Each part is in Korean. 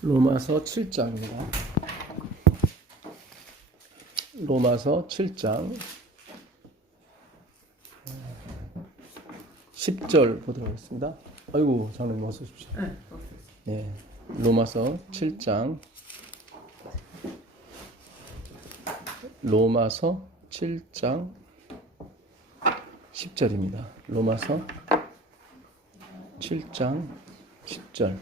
로마서 7장입니다. 로마서 7장 10절 보도록 하겠습니다. 아이고, 장로님 어서 오십시오. 네, 로마서 7장 로마서 7장 10절입니다. 로마서 7장 10절.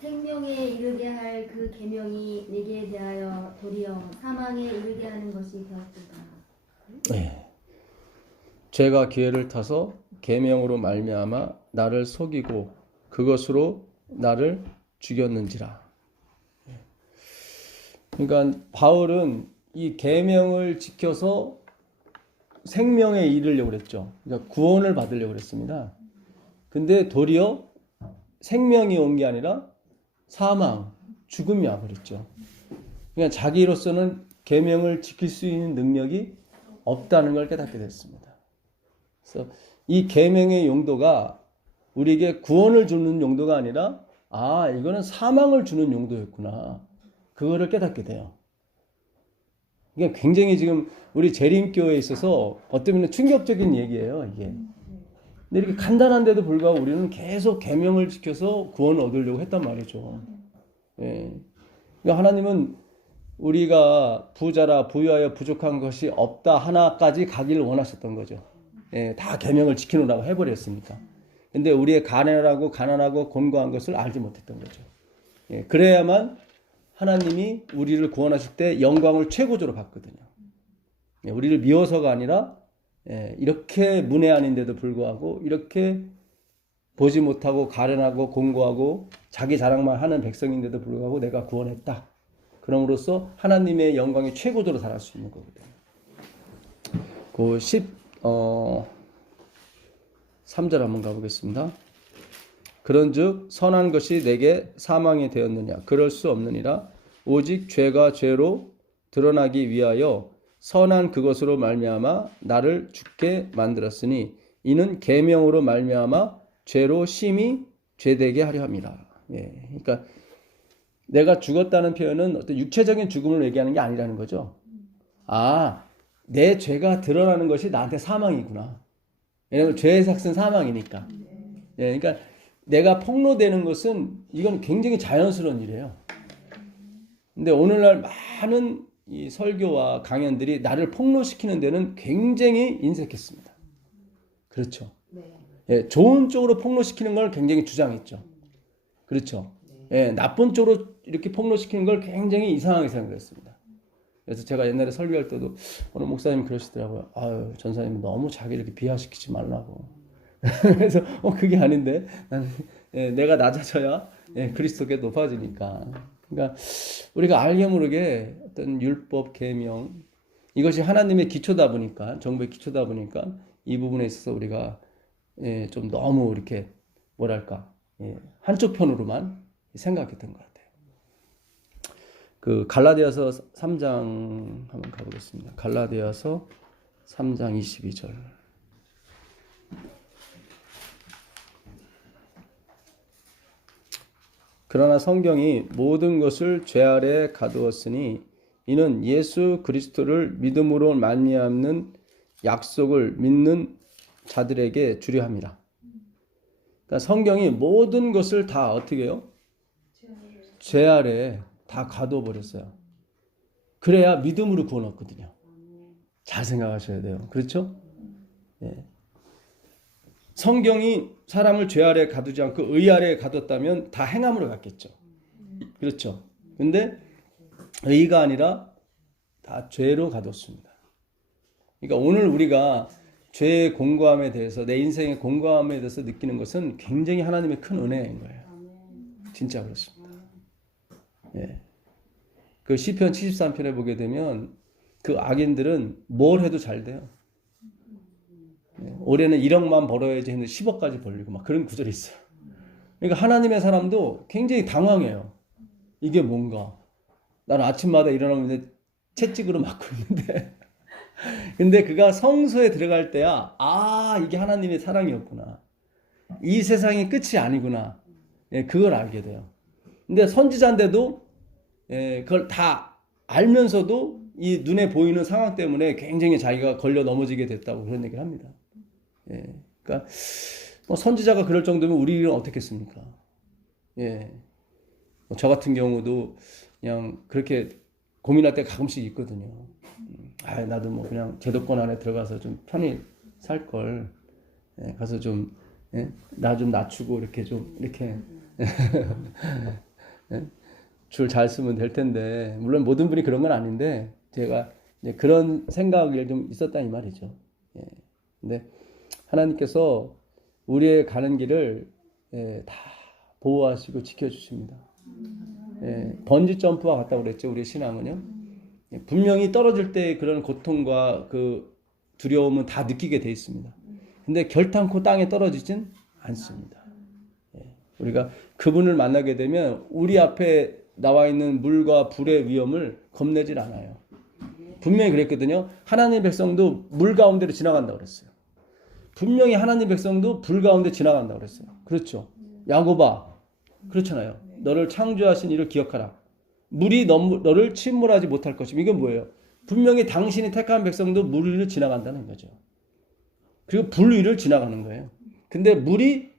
생명에 이르게 할 그 계명이 내게 대하여 도리어 사망에 이르게 하는 것이 되었도다. 네. 죄가 기회를 타서 계명으로 말미암아 나를 속이고 그것으로 나를 죽였는지라. 그러니까 바울은 이 계명을 지켜서 생명에 이르려고 그랬죠. 그러니까 구원을 받으려고 그랬습니다. 근데 도리어 생명이 온 게 아니라 사망, 죽음이 와버렸죠. 그러니까 자기로서는 계명을 지킬 수 있는 능력이 없다는 걸 깨닫게 됐습니다. 그래서 이 계명의 용도가 우리에게 구원을 주는 용도가 아니라 이거는 사망을 주는 용도였구나. 그거를 깨닫게 돼요. 이게 굉장히 지금 우리 재림교회에 있어서 어쩌면 충격적인 얘기예요, 이게. 근데 이렇게 간단한데도 불구하고 우리는 계속 계명을 지켜서 구원을 얻으려고 했단 말이죠. 예. 그러니까 하나님은 우리가 부자라 부유하여 부족한 것이 없다 하나까지 가기를 원하셨던 거죠. 예, 다 계명을 지키노라고 해버렸으니까. 근데 우리의 가난하고 곤고한 것을 알지 못했던 거죠. 예, 그래야만 하나님이 우리를 구원하실 때 영광을 최고조로 받거든요. 예, 우리를 미워서가 아니라 이렇게 문외한인데도 불구하고 이렇게 보지 못하고 가련하고 공고하고 자기 자랑만 하는 백성인데도 불구하고 내가 구원했다. 그럼으로써 하나님의 영광이 최고조로 달할 수 있는 거거든요. 그 3절 한번 가보겠습니다. 그런즉 선한 것이 내게 사망이 되었느냐? 그럴 수 없느니라. 오직 죄가 죄로 드러나기 위하여 선한 그것으로 말미암아 나를 죽게 만들었으니 이는 계명으로 말미암아 죄로 심히 죄되게 하려 함이라. 예, 그러니까 내가 죽었다는 표현은 어떤 육체적인 죽음을 얘기하는 게 아니라는 거죠. 내 죄가 드러나는 것이 나한테 사망이구나. 왜냐하면 죄의 삭은 사망이니까. 예, 그러니까 내가 폭로되는 것은 이건 굉장히 자연스러운 일이에요. 근데 오늘날 많은 이 설교와 강연들이 나를 폭로시키는 데는 굉장히 인색했습니다. 그렇죠. 예, 좋은 쪽으로 폭로시키는 걸 굉장히 주장했죠. 그렇죠. 예, 나쁜 쪽으로 이렇게 폭로시키는 걸 굉장히 이상하게 생각했습니다. 그래서 제가 옛날에 설교할 때도 어느 목사님이 그러시더라고요. 전사님 너무 자기를 이렇게 비하시키지 말라고. 그래서 그게 아닌데 내가 낮아져야 그리스도께 높아지니까. 그러니까 우리가 알게 모르게 어떤 율법, 계명 이것이 하나님의 기초다 보니까, 정부의 기초다 보니까 이 부분에 있어서 우리가 좀 너무 이렇게 뭐랄까 한쪽 편으로만 생각했던 것 같아요. 그 갈라디아서 3장 한번 가보겠습니다. 갈라디아서 3장 22절. 그러나 성경이 모든 것을 죄 아래 가두었으니 이는 예수 그리스도를 믿음으로 말미암는 약속을 믿는 자들에게 주려 함이라. 그러니까 성경이 모든 것을 다 어떻게 해요? 죄 아래 다 가두어 버렸어요. 그래야 믿음으로 구원 얻거든요. 잘 생각하셔야 돼요. 그렇죠? 예. 성경이 사람을 죄 아래 가두지 않고 의 아래 가뒀다면 다 행함으로 갔겠죠. 그렇죠. 근데 의가 아니라 다 죄로 가뒀습니다. 그러니까 오늘 우리가 죄의 공고함에 대해서, 내 인생의 공고함에 대해서 느끼는 것은 굉장히 하나님의 큰 은혜인 거예요. 진짜 그렇습니다. 예. 그 시편 73편에 보게 되면 그 악인들은 뭘 해도 잘 돼요. 올해는 1억만 벌어야지 했는데 10억까지 벌리고 막 그런 구절이 있어요. 그러니까 하나님의 사람도 굉장히 당황해요. 이게 뭔가. 나는 아침마다 일어나면 채찍으로 맞고 있는데 근데 그가 성소에 들어갈 때야 이게 하나님의 사랑이었구나. 이 세상이 끝이 아니구나. 그걸 알게 돼요. 근데 선지자인데도 그걸 다 알면서도 이 눈에 보이는 상황 때문에 굉장히 자기가 걸려 넘어지게 됐다고 그런 얘기를 합니다. 그러니까 뭐 선지자가 그럴 정도면 우리는 어떻겠습니까? 저 같은 경우도 그냥 그렇게 고민할 때 가끔씩 있거든요. 나도 뭐 그냥 제도권 안에 들어가서 좀 편히 살 걸. 가서 좀 나 좀 낮추고 이렇게 좀 이렇게 줄 잘 쓰면 될 텐데, 물론 모든 분이 그런 건 아닌데 제가 이제 그런 생각이 좀 있었다 이 말이죠. 근데 하나님께서 우리의 가는 길을 다 보호하시고 지켜주십니다. 번지 점프와 같다고 그랬죠. 우리의 신앙은요. 분명히 떨어질 때 그런 고통과 그 두려움은 다 느끼게 돼 있습니다. 근데 결탄코 땅에 떨어지진 않습니다. 우리가 그분을 만나게 되면 우리 앞에 나와 있는 물과 불의 위험을 겁내질 않아요. 분명히 그랬거든요. 하나님의 백성도 물 가운데로 지나간다고 그랬어요. 분명히 하나님의 백성도 불 가운데 지나간다고 그랬어요. 그렇죠. 야곱아, 그렇잖아요. 너를 창조하신 이를 기억하라. 물이 너를 침몰하지 못할 것이며, 이건 뭐예요? 분명히 당신이 택한 백성도 물 위를 지나간다는 거죠. 그리고 불 위를 지나가는 거예요. 근데 물이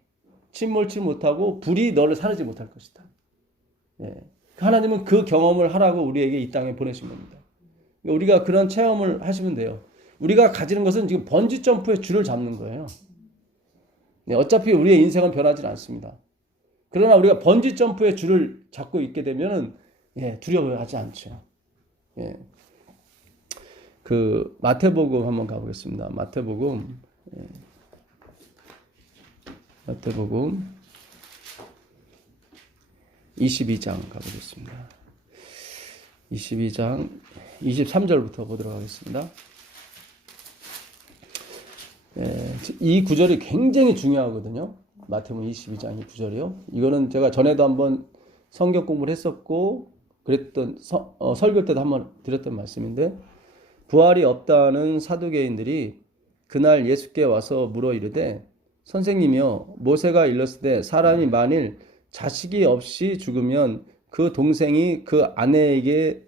침몰치 못하고 불이 너를 사르지 못할 것이다. 하나님은 그 경험을 하라고 우리에게 이 땅에 보내신 겁니다. 우리가 그런 체험을 하시면 돼요. 우리가 가지는 것은 지금 번지 점프의 줄을 잡는 거예요. 어차피 우리의 인생은 변하지 않습니다. 그러나 우리가 번지 점프의 줄을 잡고 있게 되면은 두려워하지 않죠. 그 마태복음 한번 가보겠습니다. 마태복음 22장 가보겠습니다. 22장 23절부터 보도록 하겠습니다. 이 구절이 굉장히 중요하거든요. 마태복음 22장 이 구절이요. 이거는 제가 전에도 한번 성경 공부를 했었고 그랬던 설교 때도 한번 드렸던 말씀인데, 부활이 없다는 사두개인들이 그날 예수께 와서 물어 이르되, 선생님이여, 모세가 일렀으되 사람이 만일 자식이 없이 죽으면 그 동생이 그 아내에게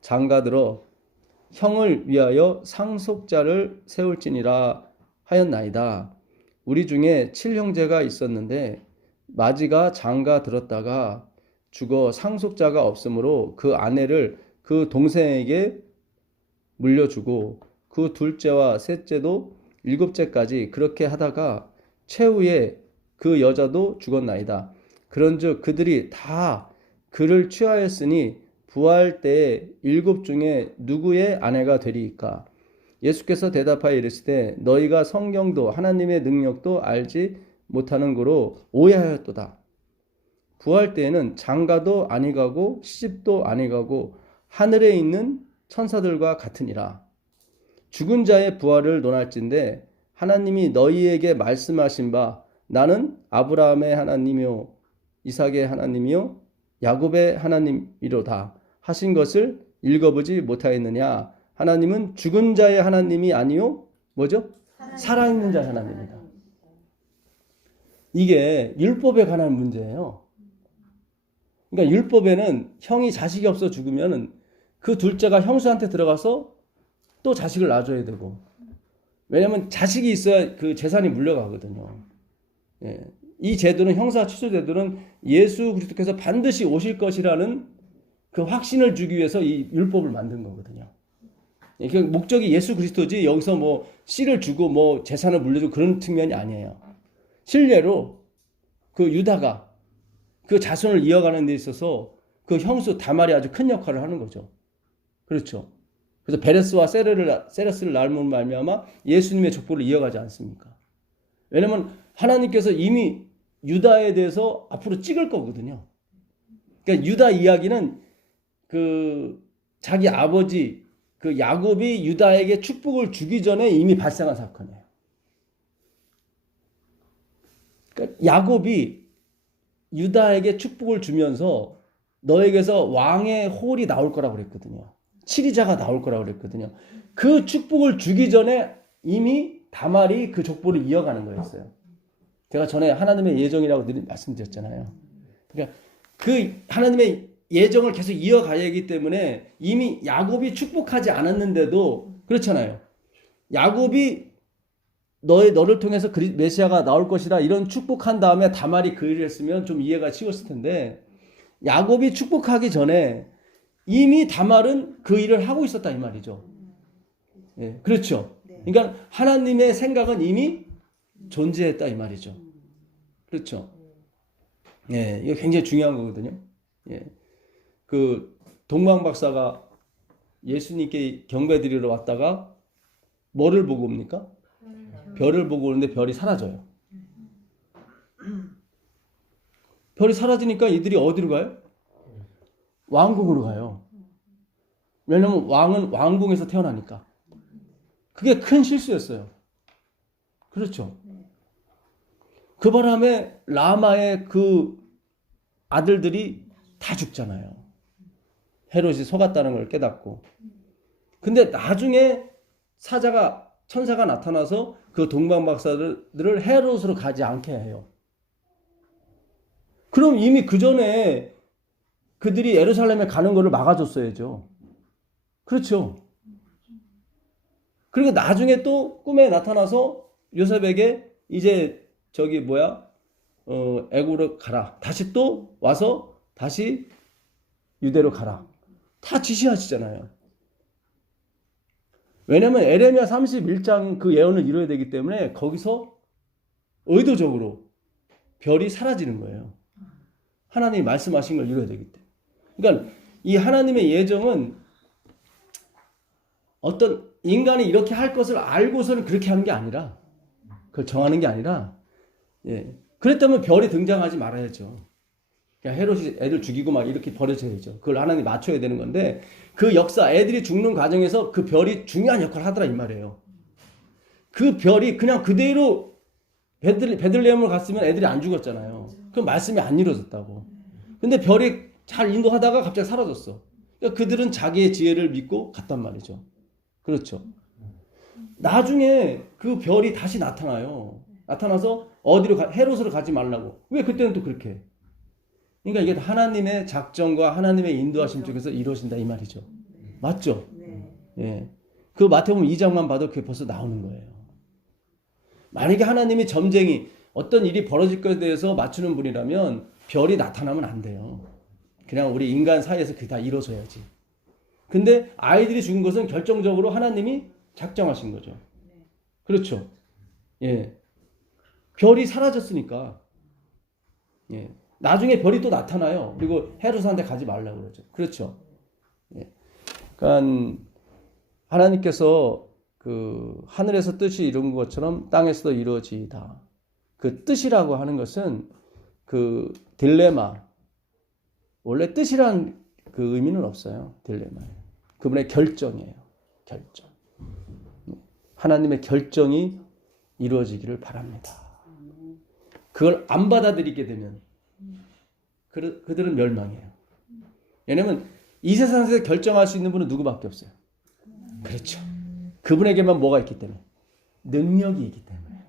장가들어 형을 위하여 상속자를 세울지니라 하였나이다. 우리 중에 7형제가 있었는데 마지가 장가 들었다가 죽어 상속자가 없으므로 그 아내를 그 동생에게 물려주고 그 둘째와 셋째도 일곱째까지 그렇게 하다가 최후에 그 여자도 죽었나이다. 그런즉 그들이 다 그를 취하였으니 부활 때에 일곱 중에 누구의 아내가 되리이까? 예수께서 대답하여 이르시되 너희가 성경도 하나님의 능력도 알지 못하는 거로 오해하였도다. 부활 때에는 장가도 아니 가고 시집도 아니 가고 하늘에 있는 천사들과 같으니라. 죽은 자의 부활을 논할진대 하나님이 너희에게 말씀하신 바 나는 아브라함의 하나님이요 이삭의 하나님이요 야곱의 하나님이로다 하신 것을 읽어보지 못하였느냐? 하나님은 죽은 자의 하나님이 아니요 뭐죠? 살아있는 자의 하나님이다. 이게 율법에 관한 문제예요. 그러니까 율법에는 형이 자식이 없어 죽으면 그 둘째가 형수한테 들어가서 또 자식을 낳아줘야 되고, 왜냐하면 자식이 있어야 그 재산이 물려가거든요. 이 제도는, 형사 취소 제도는 예수 그리스도께서 반드시 오실 것이라는 그 확신을 주기 위해서 이 율법을 만든 거거든요. 그 목적이 예수 그리스도지 여기서 뭐 씨를 주고 뭐 재산을 물려주고 그런 측면이 아니에요. 실례로 그 유다가 그 자손을 이어가는 데 있어서 그 형수 다말이 아주 큰 역할을 하는 거죠. 그렇죠. 그래서 베레스와 세레스를 낳음으로 말미암아 예수님의 족보를 이어가지 않습니까? 왜냐하면 하나님께서 이미 유다에 대해서 앞으로 찍을 거거든요. 그러니까 유다 이야기는 그 자기 아버지 그 야곱이 유다에게 축복을 주기 전에 이미 발생한 사건이에요. 그러니까 야곱이 유다에게 축복을 주면서 너에게서 왕의 홀이 나올 거라고 그랬거든요. 치리자가 나올 거라고 그랬거든요. 그 축복을 주기 전에 이미 다말이 그 족보를 이어가는 거였어요. 제가 전에 하나님의 예정이라고 늘 말씀드렸잖아요. 그러니까 그 하나님의 예정을 계속 이어가야 하기 때문에 이미 야곱이 축복하지 않았는데도 그렇잖아요. 야곱이 너를 통해서 메시아가 나올 것이라 이런 축복한 다음에 다말이 그 일을 했으면 좀 이해가 쉬웠을 텐데 야곱이 축복하기 전에 이미 다말은 그 일을 하고 있었다 이 말이죠. 예, 그렇죠. 그러니까 하나님의 생각은 이미 존재했다 이 말이죠. 그렇죠. 예, 이거 굉장히 중요한 거거든요. 예, 그 동방 박사가 예수님께 경배드리러 왔다가 뭐를 보고 옵니까? 별을 보고 오는데 별이 사라져요. 별이 사라지니까 이들이 어디로 가요? 왕궁으로 가요. 왜냐면 왕은 왕궁에서 태어나니까. 그게 큰 실수였어요. 그렇죠. 그 바람에 라마의 그 아들들이 다 죽잖아요. 헤롯이 속았다는 걸 깨닫고. 근데 나중에 천사가 나타나서 그 동방 박사들을 헤롯으로 가지 않게 해요. 그럼 이미 그 전에 그들이 예루살렘에 가는 것을 막아줬어야죠. 그렇죠. 그리고 나중에 또 꿈에 나타나서 요셉에게 이제 애굽으로 가라. 다시 또 와서 다시 유대로 가라. 다 지시하시잖아요. 왜냐하면 에레미야 31장 그 예언을 이루어야 되기 때문에 거기서 의도적으로 별이 사라지는 거예요. 하나님이 말씀하신 걸 이루어야 되기 때문에. 그러니까 이 하나님의 예정은 어떤 인간이 이렇게 할 것을 알고서는 그렇게 하는 게 아니라 그걸 정하는 게 아니라 그랬다면 별이 등장하지 말아야죠. 그냥 헤롯이 애들 죽이고 막 이렇게 버려져야죠. 그걸 하나님 맞춰야 되는 건데 그 역사 애들이 죽는 과정에서 그 별이 중요한 역할을 하더라 이 말이에요. 그 별이 그냥 그대로 베들레헴으로 갔으면 애들이 안 죽었잖아요. 그 말씀이 안 이루어졌다고. 근데 별이 잘 인도하다가 갑자기 사라졌어. 그러니까 그들은 자기의 지혜를 믿고 갔단 말이죠. 그렇죠. 나중에 그 별이 다시 나타나요. 나타나서 헤롯으로 가지 말라고. 왜 그때는 또 그렇게 해? 그러니까 이게 하나님의 작정과 하나님의 인도하심 쪽에서 이루어진다 이 말이죠. 맞죠? 예. 그 마태복음 2장만 봐도 그게 벌써 나오는 거예요. 만약에 하나님이 점쟁이 어떤 일이 벌어질 것에 대해서 맞추는 분이라면 별이 나타나면 안 돼요. 그냥 우리 인간 사이에서 그게 다 이루어져야지. 근데 아이들이 죽은 것은 결정적으로 하나님이 작정하신 거죠. 그렇죠. 예. 별이 사라졌으니까. 예. 나중에 별이 또 나타나요. 그리고 헤롯한테 가지 말라고 그러죠. 그렇죠. 예. 그러니까 하나님께서 그 하늘에서 뜻이 이룬 것처럼 땅에서도 이루어지이다. 그 뜻이라고 하는 것은 그 딜레마. 원래 뜻이란 그 의미는 없어요. 딜레마예요. 그분의 결정이에요. 결정. 하나님의 결정이 이루어지기를 바랍니다. 그걸 안 받아들이게 되면 그들은 멸망해요. 왜냐하면 이 세상에서 결정할 수 있는 분은 누구밖에 없어요. 그렇죠. 그분에게만 뭐가 있기 때문에 능력이 있기 때문에.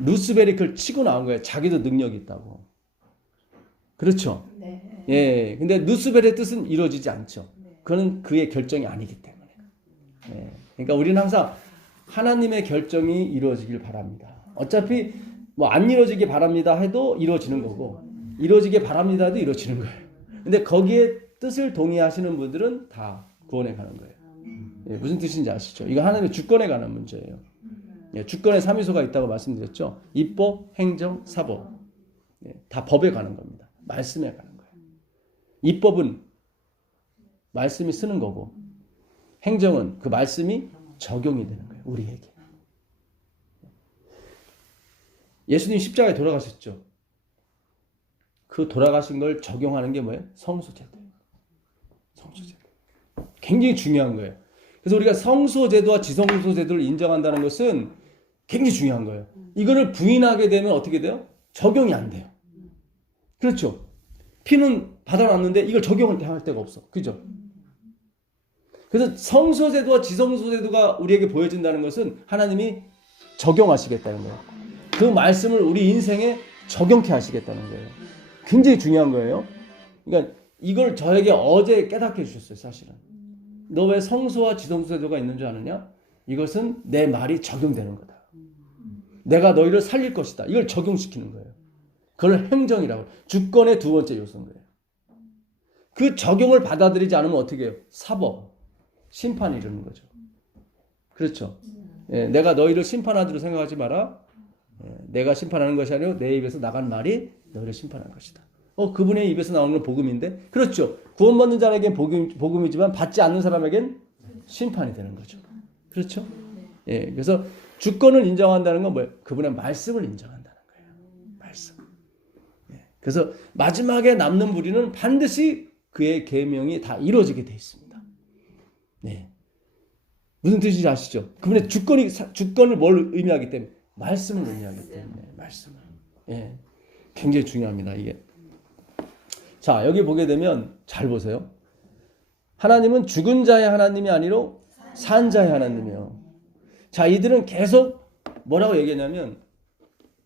루스벨이 그걸 치고 나온 거예요. 자기도 능력이 있다고. 그렇죠. 네. 예. 근데 루스벨의 뜻은 이루어지지 않죠. 그건 그의 결정이 아니기 때문에. 예. 그러니까 우리는 항상 하나님의 결정이 이루어지길 바랍니다. 어차피 뭐 안 이루어지길 바랍니다 해도 이루어지는 거고 이루어지길 바랍니다 해도 이루어지는 거예요. 근데 거기에 뜻을 동의하시는 분들은 다 구원에 가는 거예요. 예, 무슨 뜻인지 아시죠? 이거 하나님의 주권에 관한 문제예요. 예, 주권의 3요소가 있다고 말씀드렸죠. 입법, 행정, 사법. 예, 다 법에 관한 겁니다. 말씀에 관한 거예요. 입법은 말씀이 쓰는 거고 행정은 그 말씀이 적용이 되는 거예요. 우리에게. 예수님 십자가에 돌아가셨죠. 그 돌아가신 걸 적용하는 게 뭐예요? 성소제도. 성소제도. 굉장히 중요한 거예요. 그래서 우리가 성소제도와 지성소제도를 인정한다는 것은 굉장히 중요한 거예요. 이거를 부인하게 되면 어떻게 돼요? 적용이 안 돼요. 그렇죠. 피는 받아놨는데 이걸 적용을 할 데가 없어. 그죠? 그래서 성소제도와 지성소제도가 우리에게 보여진다는 것은 하나님이 적용하시겠다는 거예요. 그 말씀을 우리 인생에 적용케 하시겠다는 거예요. 굉장히 중요한 거예요. 그러니까 이걸 저에게 어제 깨닫게 해주셨어요. 사실은. 너 왜 성소와 지성소제도가 있는 줄 아느냐? 이것은 내 말이 적용되는 거다. 내가 너희를 살릴 것이다. 이걸 적용시키는 거예요. 그걸 행정이라고. 주권의 두 번째 요소인 거예요. 그 적용을 받아들이지 않으면 어떻게 해요? 사법, 심판이 이르는 거죠. 그렇죠. 예, 내가 너희를 심판하기로 생각하지 마라. 예, 내가 심판하는 것이 아니고 내 입에서 나간 말이 너희를 심판할 것이다. 그분의 입에서 나오는 건 복음인데, 그렇죠. 구원받는 자에겐 복음이지만 받지 않는 사람에겐 심판이 되는 거죠. 그렇죠. 예, 그래서 주권을 인정한다는 건 뭐예요? 그분의 말씀을 인정한다는 거예요. 말씀. 예, 그래서 마지막에 남는 무리는 반드시 그의 계명이 다 이루어지게 되어 있습니다. 네. 무슨 뜻인지 아시죠? 그분의 주권을 뭘 의미하기 때문에? 말씀을 의미하기 때문에. 말씀을. 예. 굉장히 중요합니다, 이게. 자, 여기 보게 되면 잘 보세요. 하나님은 죽은 자의 하나님이 아니로 산 자의 하나님이에요. 자, 이들은 계속 뭐라고 얘기하냐면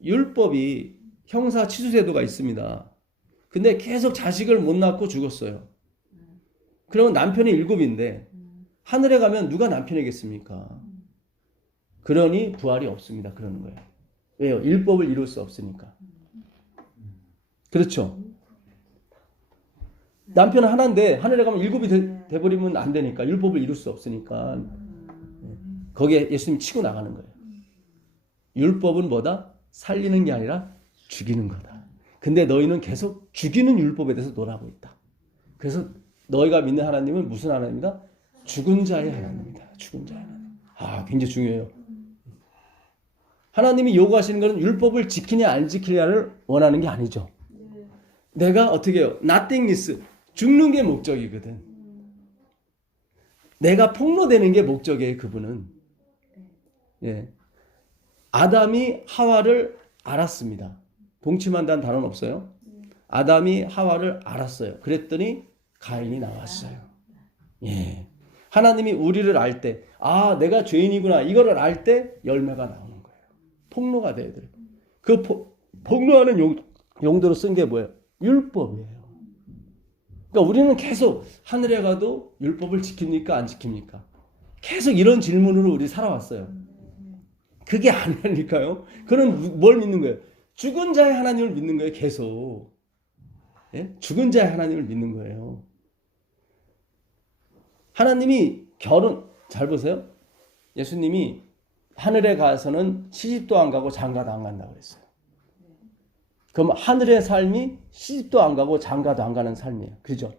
율법이 형사 치수제도가 있습니다. 근데 계속 자식을 못 낳고 죽었어요. 그러면 남편이 7인데 하늘에 가면 누가 남편이겠습니까? 그러니 부활이 없습니다. 그러는 거예요. 왜요? 율법을 이룰 수 없으니까. 그렇죠. 남편은 하나인데 하늘에 가면 7이 돼버리면 안 되니까. 율법을 이룰 수 없으니까. 거기에 예수님이 치고 나가는 거예요. 율법은 뭐다? 살리는 게 아니라 죽이는 거다. 근데 너희는 계속 죽이는 율법에 대해서 놀아고 있다. 그래서 너희가 믿는 하나님은 무슨 하나님이다? 죽은 자의 하나님이다. 죽은 자의 하나님. 굉장히 중요해요. 하나님이 요구하시는 것은 율법을 지키냐 안 지키냐를 원하는 게 아니죠. 내가 어떻게 해요? nothingness. 죽는 게 목적이거든. 내가 폭로되는 게 목적이에요. 그분은. 예. 아담이 하와를 알았습니다. 동침한다는 단어는 없어요. 아담이 하와를 알았어요. 그랬더니 가인이 나왔어요. 예. 하나님이 우리를 알 때, 내가 죄인이구나. 이거를 알 때 열매가 나오는 거예요. 폭로가 돼야 돼요. 그 폭로하는 용도로 쓴 게 뭐예요? 율법이에요. 그러니까 우리는 계속 하늘에 가도 율법을 지킵니까? 안 지킵니까? 계속 이런 질문으로 우리 살아왔어요. 그게 아니라니까요. 그는 뭘 믿는 거예요? 죽은 자의 하나님을 믿는 거예요. 계속. 예? 죽은 자의 하나님을 믿는 거예요. 하나님이 잘 보세요. 예수님이 하늘에 가서는 시집도 안 가고 장가도 안 간다고 그랬어요. 그럼 하늘의 삶이 시집도 안 가고 장가도 안 가는 삶이에요. 그죠?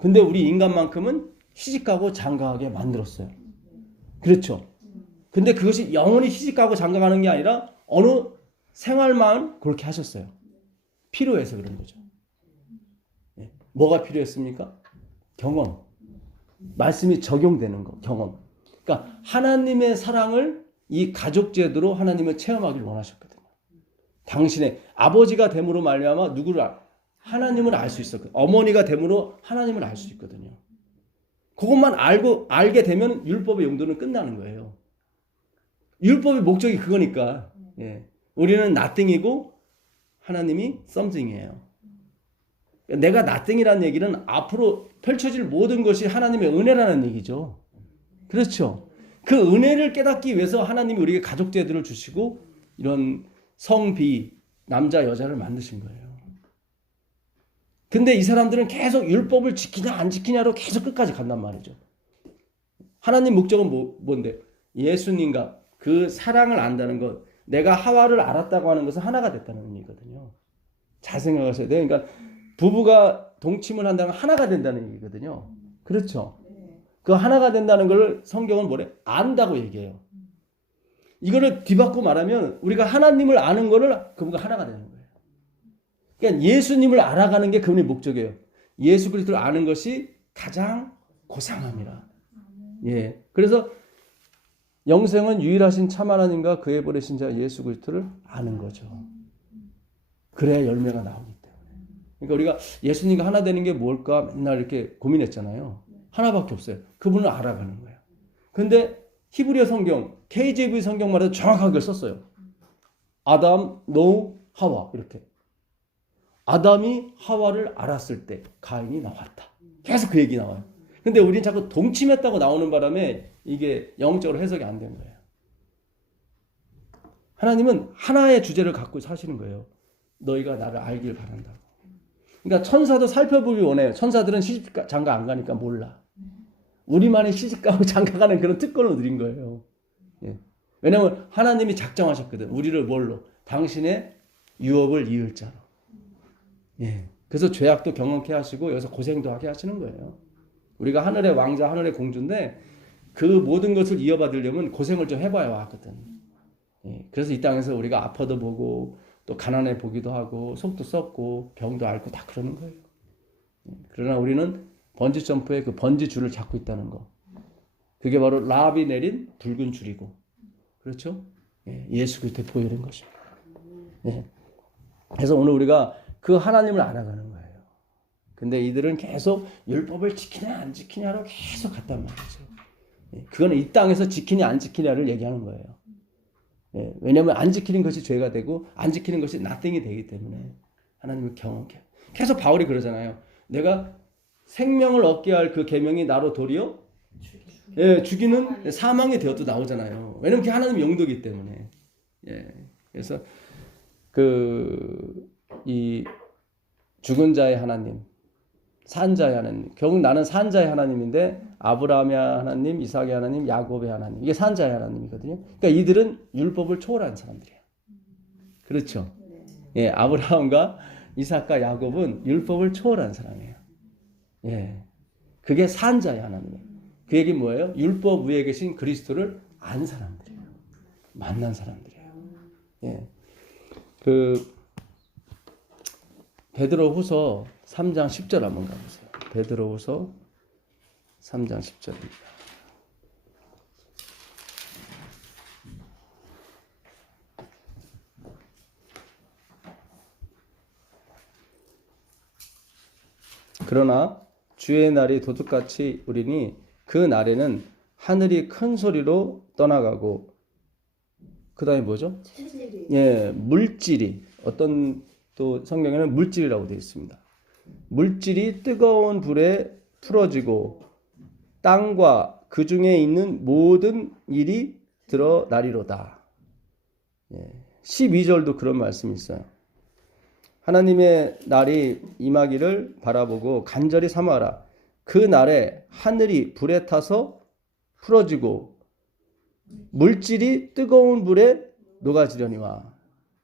근데 우리 인간만큼은 시집 가고 장가하게 만들었어요. 그렇죠? 근데 그것이 영원히 시집 가고 장가 가는 게 아니라 어느 생활만 그렇게 하셨어요. 필요해서 그런 거죠. 뭐가 필요했습니까? 경험. 말씀이 적용되는 거, 경험. 그러니까 하나님의 사랑을 이 가족 제도로 하나님을 체험하기를 원하셨거든요. 당신의 아버지가 됨으로 말미암아 누구를 하나님을 알 수 있었거든요. 어머니가 됨으로 하나님을 알 수 있거든요. 그것만 알게 되면 율법의 용도는 끝나는 거예요. 율법의 목적이 그거니까. 예. 우리는 nothing이고 하나님이 something이에요. 내가 nothing이라는 얘기는 앞으로 펼쳐질 모든 것이 하나님의 은혜라는 얘기죠. 그렇죠. 그 은혜를 깨닫기 위해서 하나님이 우리에게 가족제도를 주시고 이런 성비, 남자, 여자를 만드신 거예요. 근데 이 사람들은 계속 율법을 지키냐 안 지키냐로 계속 끝까지 간단 말이죠. 하나님 목적은 뭔데? 예수님과 그 사랑을 안다는 것, 내가 하와를 알았다고 하는 것은 하나가 됐다는 의미거든요. 잘 생각하셔야 돼요. 그러니까 부부가 동침을 한다는 건 하나가 된다는 얘기거든요. 그렇죠. 그 하나가 된다는 걸 성경은 뭐래? 안다고 얘기해요. 이거를 뒤바꿔 말하면 우리가 하나님을 아는 거를 그분과 하나가 되는 거예요. 그러니까 예수님을 알아가는 게 그분의 목적이에요. 예수 그리스도를 아는 것이 가장 고상함이라. 예. 그래서 영생은 유일하신 참 하나님과 그의 보내신 자 예수 그리스도를 아는 거죠. 그래야 열매가 나오기 때문에. 그러니까 우리가 예수님과 하나 되는 게 뭘까 맨날 이렇게 고민했잖아요. 하나밖에 없어요. 그분을 알아가는 거예요. 근데 히브리어 성경, KJV 성경마다 정확하게 썼어요. 아담, 노, 하와 이렇게. 아담이 하와를 알았을 때 가인이 나왔다. 계속 그 얘기 나와요. 근데 우리는 자꾸 동침했다고 나오는 바람에 이게 영적으로 해석이 안 되는 거예요. 하나님은 하나의 주제를 갖고 사시는 거예요. 너희가 나를 알길 바란다고. 그러니까 천사도 살펴보기 원해요. 천사들은 시집 장가 안 가니까 몰라. 우리만이 시집 가고 장가 가는 그런 특권을 누린 거예요. 예. 왜냐하면 하나님이 작정하셨거든. 우리를 뭘로? 당신의 유업을 이을 자로. 예. 그래서 죄악도 경험케 하시고 여기서 고생도 하게 하시는 거예요. 우리가 하늘의 왕자, 하늘의 공주인데 그 모든 것을 이어받으려면 고생을 좀 해봐야 왔거든. 예. 그래서 이 땅에서 우리가 아파도 보고 또 가난해 보기도 하고 속도 썩고 병도 앓고 다 그러는 거예요. 예. 그러나 우리는 번지 점프의 그 번지 줄을 잡고 있다는 거. 그게 바로 라합이 내린 붉은 줄이고, 그렇죠? 예. 예수 그리스도의 보혈인 것입니다. 예. 그래서 오늘 우리가 그 하나님을 알아가는 거예요. 근데 이들은 계속 율법을 지키냐 안 지키냐로 계속 갔단 말이죠. 예. 그거는 이 땅에서 지키냐 안 지키냐를 얘기하는 거예요. 예. 왜냐하면 안 지키는 것이 죄가 되고 안 지키는 것이 nothing이 되기 때문에 하나님을 경험해. 계속 바울이 그러잖아요. 내가 생명을 얻게 할 그 계명이 나로 도리어 예, 죽이는 사망이 되어도 나오잖아요. 왜냐면 그게 하나님의 용도이기 때문에. 예. 그래서 이 죽은 자의 하나님, 산 자의 하나님. 결국 나는 산 자의 하나님인데 아브라함의 하나님, 이삭의 하나님, 야곱의 하나님. 이게 산 자의 하나님이거든요. 그러니까 이들은 율법을 초월한 사람들이에요. 그렇죠? 예, 아브라함과 이삭과 야곱은 율법을 초월한 사람이에요. 예. 그게 산 자의 하나님이에요. 그 얘기는 뭐예요? 율법 위에 계신 그리스도를 안 사람들이에요. 만난 사람들이에요. 예. 베드로후서 3장 10절 한번 가보세요. 베드로후서 3장 10절입니다. 그러나 주의 날이 도둑같이 오리니 그 날에는 하늘이 큰 소리로 떠나가고 그 다음에 뭐죠? 예, 물질이 어떤 또 성경에는 물질이라고 되어 있습니다. 물질이 뜨거운 불에 풀어지고 땅과 그 중에 있는 모든 일이 드러나리로다. 예, 12절도 그런 말씀이 있어요. 하나님의 날이 임하기를 바라보고 간절히 삼아라. 그 날에 하늘이 불에 타서 풀어지고 물질이 뜨거운 불에 녹아지려니와.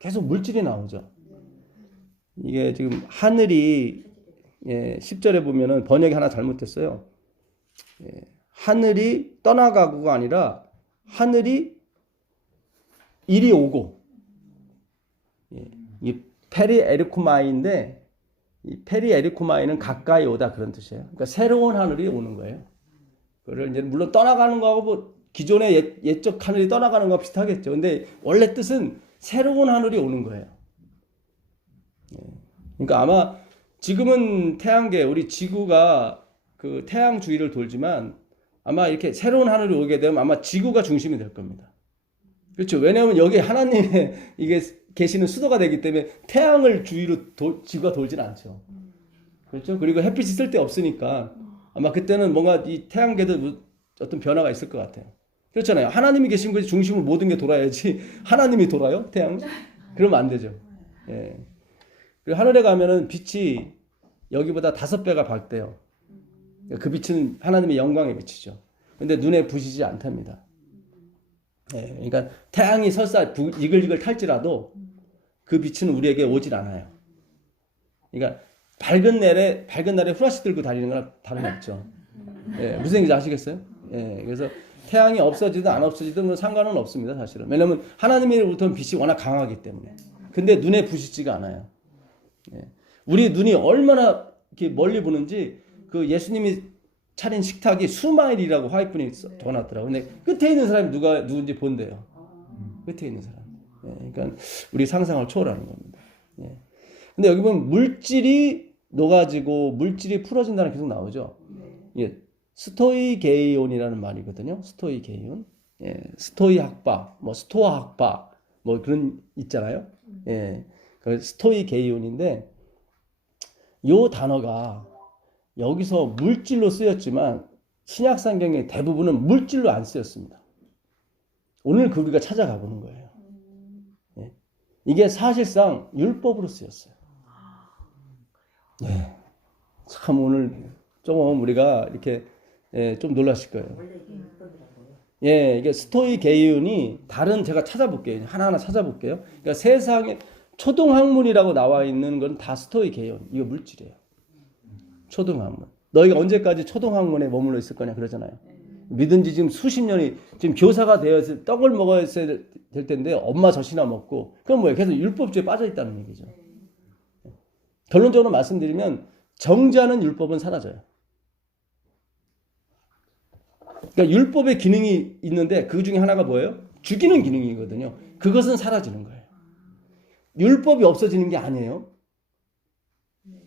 계속 물질이 나오죠. 이게 지금 하늘이 10절에 보면은 번역이 하나 잘못됐어요. 하늘이 떠나가고가 아니라 하늘이 이리 오고. 이 페리에리코마이인데 이 페리에리코마이는 가까이 오다 그런 뜻이에요. 그러니까 새로운 하늘이 오는 거예요. 그걸 이제 물론 떠나가는 거하고 뭐 기존의 옛적 하늘이 떠나가는 거와 비슷하겠죠. 근데 원래 뜻은 새로운 하늘이 오는 거예요. 그러니까 아마 지금은 태양계 우리 지구가 그 태양 주위를 돌지만 아마 이렇게 새로운 하늘이 오게 되면 아마 지구가 중심이 될 겁니다. 그렇죠. 왜냐하면 여기 하나님의 이게 계시는 수도가 되기 때문에 태양을 주위로 지구가 돌지는 않죠. 그렇죠. 그리고 햇빛이 쓸 데 없으니까 아마 그때는 뭔가 이 태양계도 어떤 변화가 있을 것 같아요. 그렇잖아요. 하나님이 계신 곳이 중심으로 모든 게 돌아야지 하나님이 돌아요? 태양? 그러면 안 되죠. 예. 그리고 하늘에 가면은 빛이 여기보다 5배가 밝대요. 그 빛은 하나님의 영광의 빛이죠. 근데 눈에 부시지 않답니다. 예. 그러니까 태양이 설사 이글이글 탈지라도 그 빛은 우리에게 오질 않아요. 그러니까 밝은 날에 후라시 들고 다니는 거랑 다름없죠. 예. 무슨 얘기인지 아시겠어요? 예. 그래서 태양이 없어지든 안 없어지든 상관은 없습니다, 사실은. 왜냐하면 하나님으로부터는 빛이 워낙 강하기 때문에. 근데 눈에 부시지가 않아요. 예. 우리 눈이 얼마나 이렇게 멀리 보는지 그 예수님이 차린 식탁이 수마일이라고 화이트분이 적어놨더라고요. 근데 끝에 있는 사람이 누군지 본대요. 끝에 있는 사람. 예. 그러니까 우리 상상을 초월하는 겁니다. 예. 근데 여기 보면 물질이 녹아지고 물질이 풀어진다는 게 계속 나오죠. 예. 스토이게이온이라는 말이거든요. 스토이게이온. 예. 스토이 학파, 뭐 스토아 학파, 뭐 그런 있잖아요. 예. 그 스토이게이온인데 요 단어가 여기서 물질로 쓰였지만 신약 성경의 대부분은 물질로 안 쓰였습니다. 오늘 그 우리가 찾아가 보는 거예요. 예. 이게 사실상 율법으로 쓰였어요. 예. 참 오늘 좀 우리가 이렇게 좀 놀라실 거예요. 예, 이게 스토이게이온이 다른 제가 찾아볼게요. 하나하나 찾아볼게요. 그러니까 세상에 초등학문이라고 나와 있는 건 다 스토이게이온. 이거 물질이에요. 초등학문. 너희가 언제까지 초등학문에 머물러 있을 거냐 그러잖아요. 믿은 지 지금 수십 년이 지금 교사가 되어서 떡을 먹어야 될 텐데 엄마 젖이나 먹고 그럼 뭐예요? 계속 율법주의에 빠져 있다는 얘기죠. 결론적으로 말씀드리면 정죄하는 율법은 사라져요. 그러니까 율법의 기능이 있는데 그 중에 하나가 뭐예요? 죽이는 기능이거든요. 그것은 사라지는 거예요. 율법이 없어지는 게 아니에요.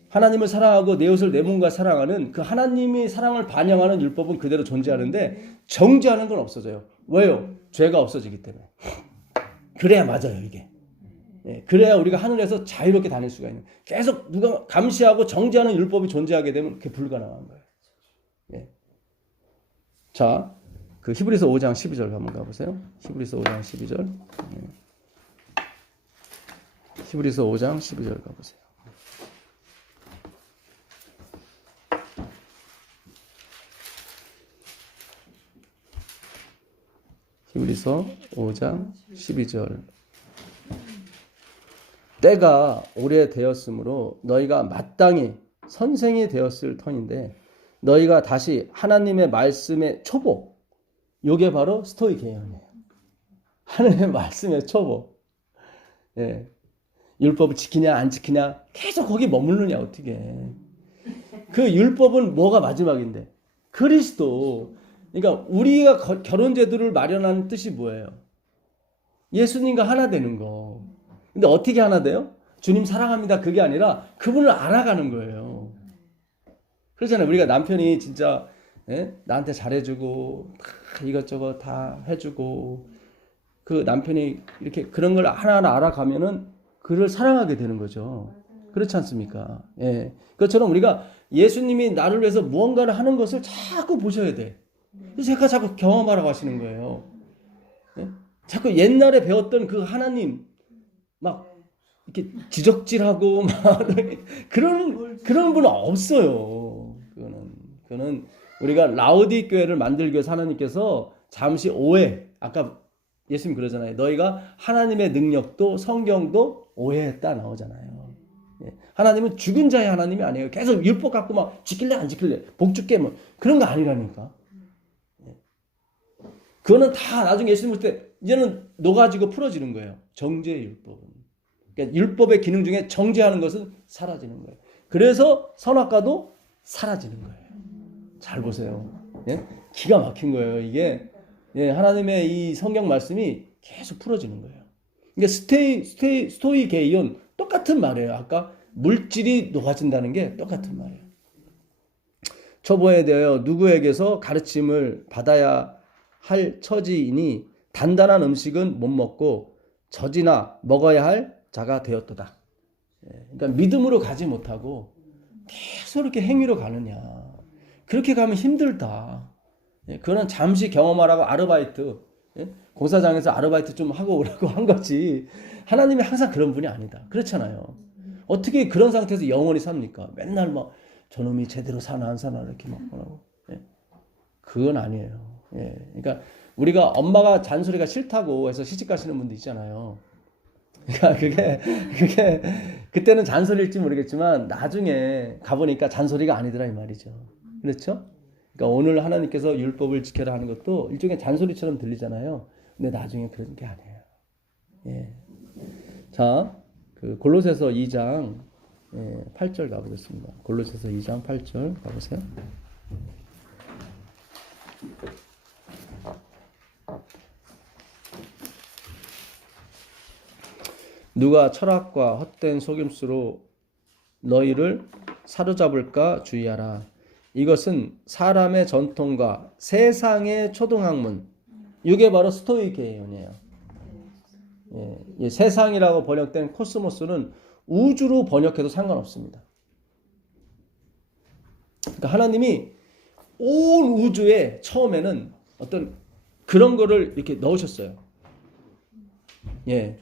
하나님을 사랑하고 내 옷을 내 몸과 사랑하는 그 하나님의 사랑을 반영하는 율법은 그대로 존재하는데 정죄하는 건 없어져요. 왜요? 죄가 없어지기 때문에. 그래야 맞아요, 이게. 예, 그래야 우리가 하늘에서 자유롭게 다닐 수가 있는. 계속 누가 감시하고 정죄하는 율법이 존재하게 되면 그게 불가능한 거예요. 예. 자, 그 히브리서 5장 12절 한번 가보세요. 히브리서 5장 12절. 히브리서 5장 12절 가보세요. 히브리서 5장 12절. 때가 오래되었으므로 너희가 마땅히 선생이 되었을 터인데 너희가 다시 하나님의 말씀의 초보. 요게 바로 스토이게이온이에요. 하나님의 말씀의 초보. 예. 율법을 지키냐 안 지키냐 계속 거기 머무르냐 어떻게. 그 율법은 뭐가 마지막인데? 그리스도. 그러니까 우리가 결혼 제도를 마련하는 뜻이 뭐예요? 예수님과 하나 되는 거. 근데 어떻게 하나 돼요? 주님 사랑합니다. 그게 아니라 그분을 알아가는 거예요. 그렇잖아요. 우리가 남편이 진짜 나한테 잘해주고 이것저것 다 해주고 그 남편이 이렇게 그런 걸 하나하나 알아가면은 그를 사랑하게 되는 거죠. 그렇지 않습니까? 예. 그것처럼 우리가 예수님이 나를 위해서 무언가를 하는 것을 자꾸 보셔야 돼. 그래서 제가 자꾸 경험하라고 하시는 거예요. 예? 자꾸 옛날에 배웠던 그 하나님 막 이렇게 지적질하고 막 그런 분은 없어요. 그거는 우리가 라우디 교회를 만들기 위해서 하나님께서 잠시 오해. 아까 예수님 그러잖아요. 너희가 하나님의 능력도 성경도 오해했다 나오잖아요. 예. 하나님은 죽은 자의 하나님이 아니에요. 계속 율법 갖고 막 지킬래 안 지킬래 복 줄게 뭐 그런 거 아니라니까. 예. 그거는 다 나중에 예수님 올 때 이제는 녹아지고 풀어지는 거예요. 정죄의 율법은. 그러니까 율법의 기능 중에 정죄하는 것은 사라지는 거예요. 그래서 선악과도 사라지는 거예요. 잘 보세요. 예? 기가 막힌 거예요. 이게 예, 하나님의 이 성경 말씀이 계속 풀어지는 거예요. 그러니까 스토이게이온 똑같은 말이에요. 아까 물질이 녹아진다는 게 똑같은 말이에요. 초보에 대하여 누구에게서 가르침을 받아야 할 처지이니 단단한 음식은 못 먹고 젖이나 먹어야 할 자가 되었도다. 그러니까 믿음으로 가지 못하고 계속 이렇게 행위로 가느냐. 그렇게 가면 힘들다. 그거는 잠시 경험하라고 아르바이트, 공사장에서 아르바이트 좀 하고 오라고 한 거지. 하나님이 항상 그런 분이 아니다. 그렇잖아요. 어떻게 그런 상태에서 영원히 삽니까? 맨날 막 저놈이 제대로 사나 안 사나 이렇게 막 하고. 그건 아니에요. 그러니까 우리가 엄마가 잔소리가 싫다고 해서 시집 가시는 분도 있잖아요. 그러니까 그게 그때는 잔소리일지 모르겠지만 나중에 가보니까 잔소리가 아니더라 이 말이죠. 그렇죠? 그러니까 오늘 하나님께서 율법을 지켜라 하는 것도 일종의 잔소리처럼 들리잖아요. 근데 나중에 그런 게 아니에요. 예. 자, 그 골로새서 2장 8절 가보겠습니다. 골로새서 2장 8절 가보세요. 누가 철학과 헛된 속임수로 너희를 사로잡을까 주의하라. 이것은 사람의 전통과 세상의 초등학문. 이게 바로 스토이게이온이에요. 세상이라고 번역된 코스모스는 우주로 번역해도 상관없습니다. 그러니까 하나님이 온 우주에 처음에는 어떤 그런 거를 이렇게 넣으셨어요. 예.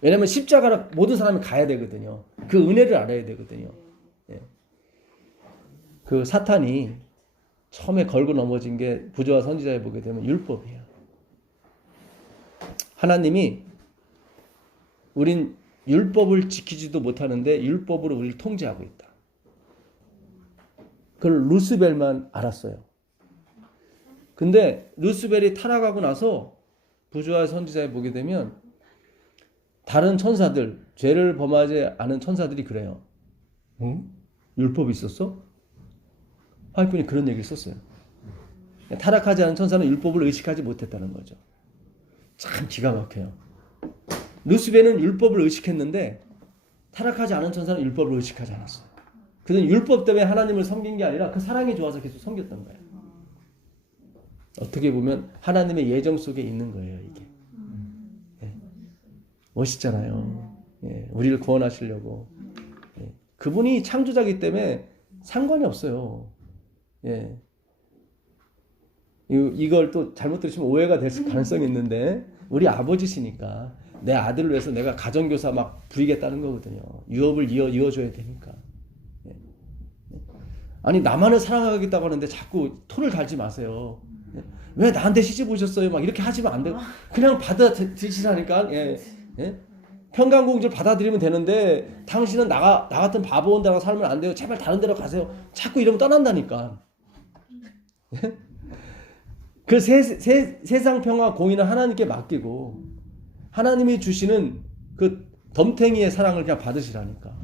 왜냐면 십자가를 모든 사람이 가야 되거든요. 그 은혜를 알아야 되거든요. 예. 그 사탄이 처음에 걸고 넘어진 게 부조와 선지자에 보게 되면 율법이에요. 하나님이 우린 율법을 지키지도 못하는데 율법으로 우리를 통제하고 있다. 그걸 루스벨만 알았어요. 근데 루스벨이 타락하고 나서 부조와 선지자에 보게 되면 다른 천사들, 죄를 범하지 않은 천사들이 그래요. 응? 율법이 있었어? 하나님이 그런 얘기를 썼어요. 타락하지 않은 천사는 율법을 의식하지 못했다는 거죠. 참 기가 막혀요. 루스벨은 율법을 의식했는데 타락하지 않은 천사는 율법을 의식하지 않았어요. 그는 율법 때문에 하나님을 섬긴 게 아니라 그 사랑이 좋아서 계속 섬겼던 거예요. 어떻게 보면 하나님의 예정 속에 있는 거예요, 이게. 예. 멋있잖아요. 예. 우리를 구원하시려고. 예. 그분이 창조자이기 때문에 상관이 없어요. 예. 이걸 또 잘못 들으시면 오해가 될 가능성이 있는데 우리 아버지시니까 내 아들을 위해서 내가 가정교사 막 부리겠다는 거거든요. 유업을 이어줘야 되니까. 예. 아니 나만을 사랑하겠다고 하는데 자꾸 토를 달지 마세요. 예. 왜 나한테 시집 오셨어요? 막 이렇게 하시면 안 돼요. 그냥 받아들이시라니까. 예. 예? 평강공주를 받아들이면 되는데 당신은 나 같은 바보 온다고 살면 안 돼요. 제발 다른 데로 가세요. 자꾸 이러면 떠난다니까. 예? 그 세상 평화 공의는 하나님께 맡기고 하나님이 주시는 그 덤탱이의 사랑을 그냥 받으시라니까.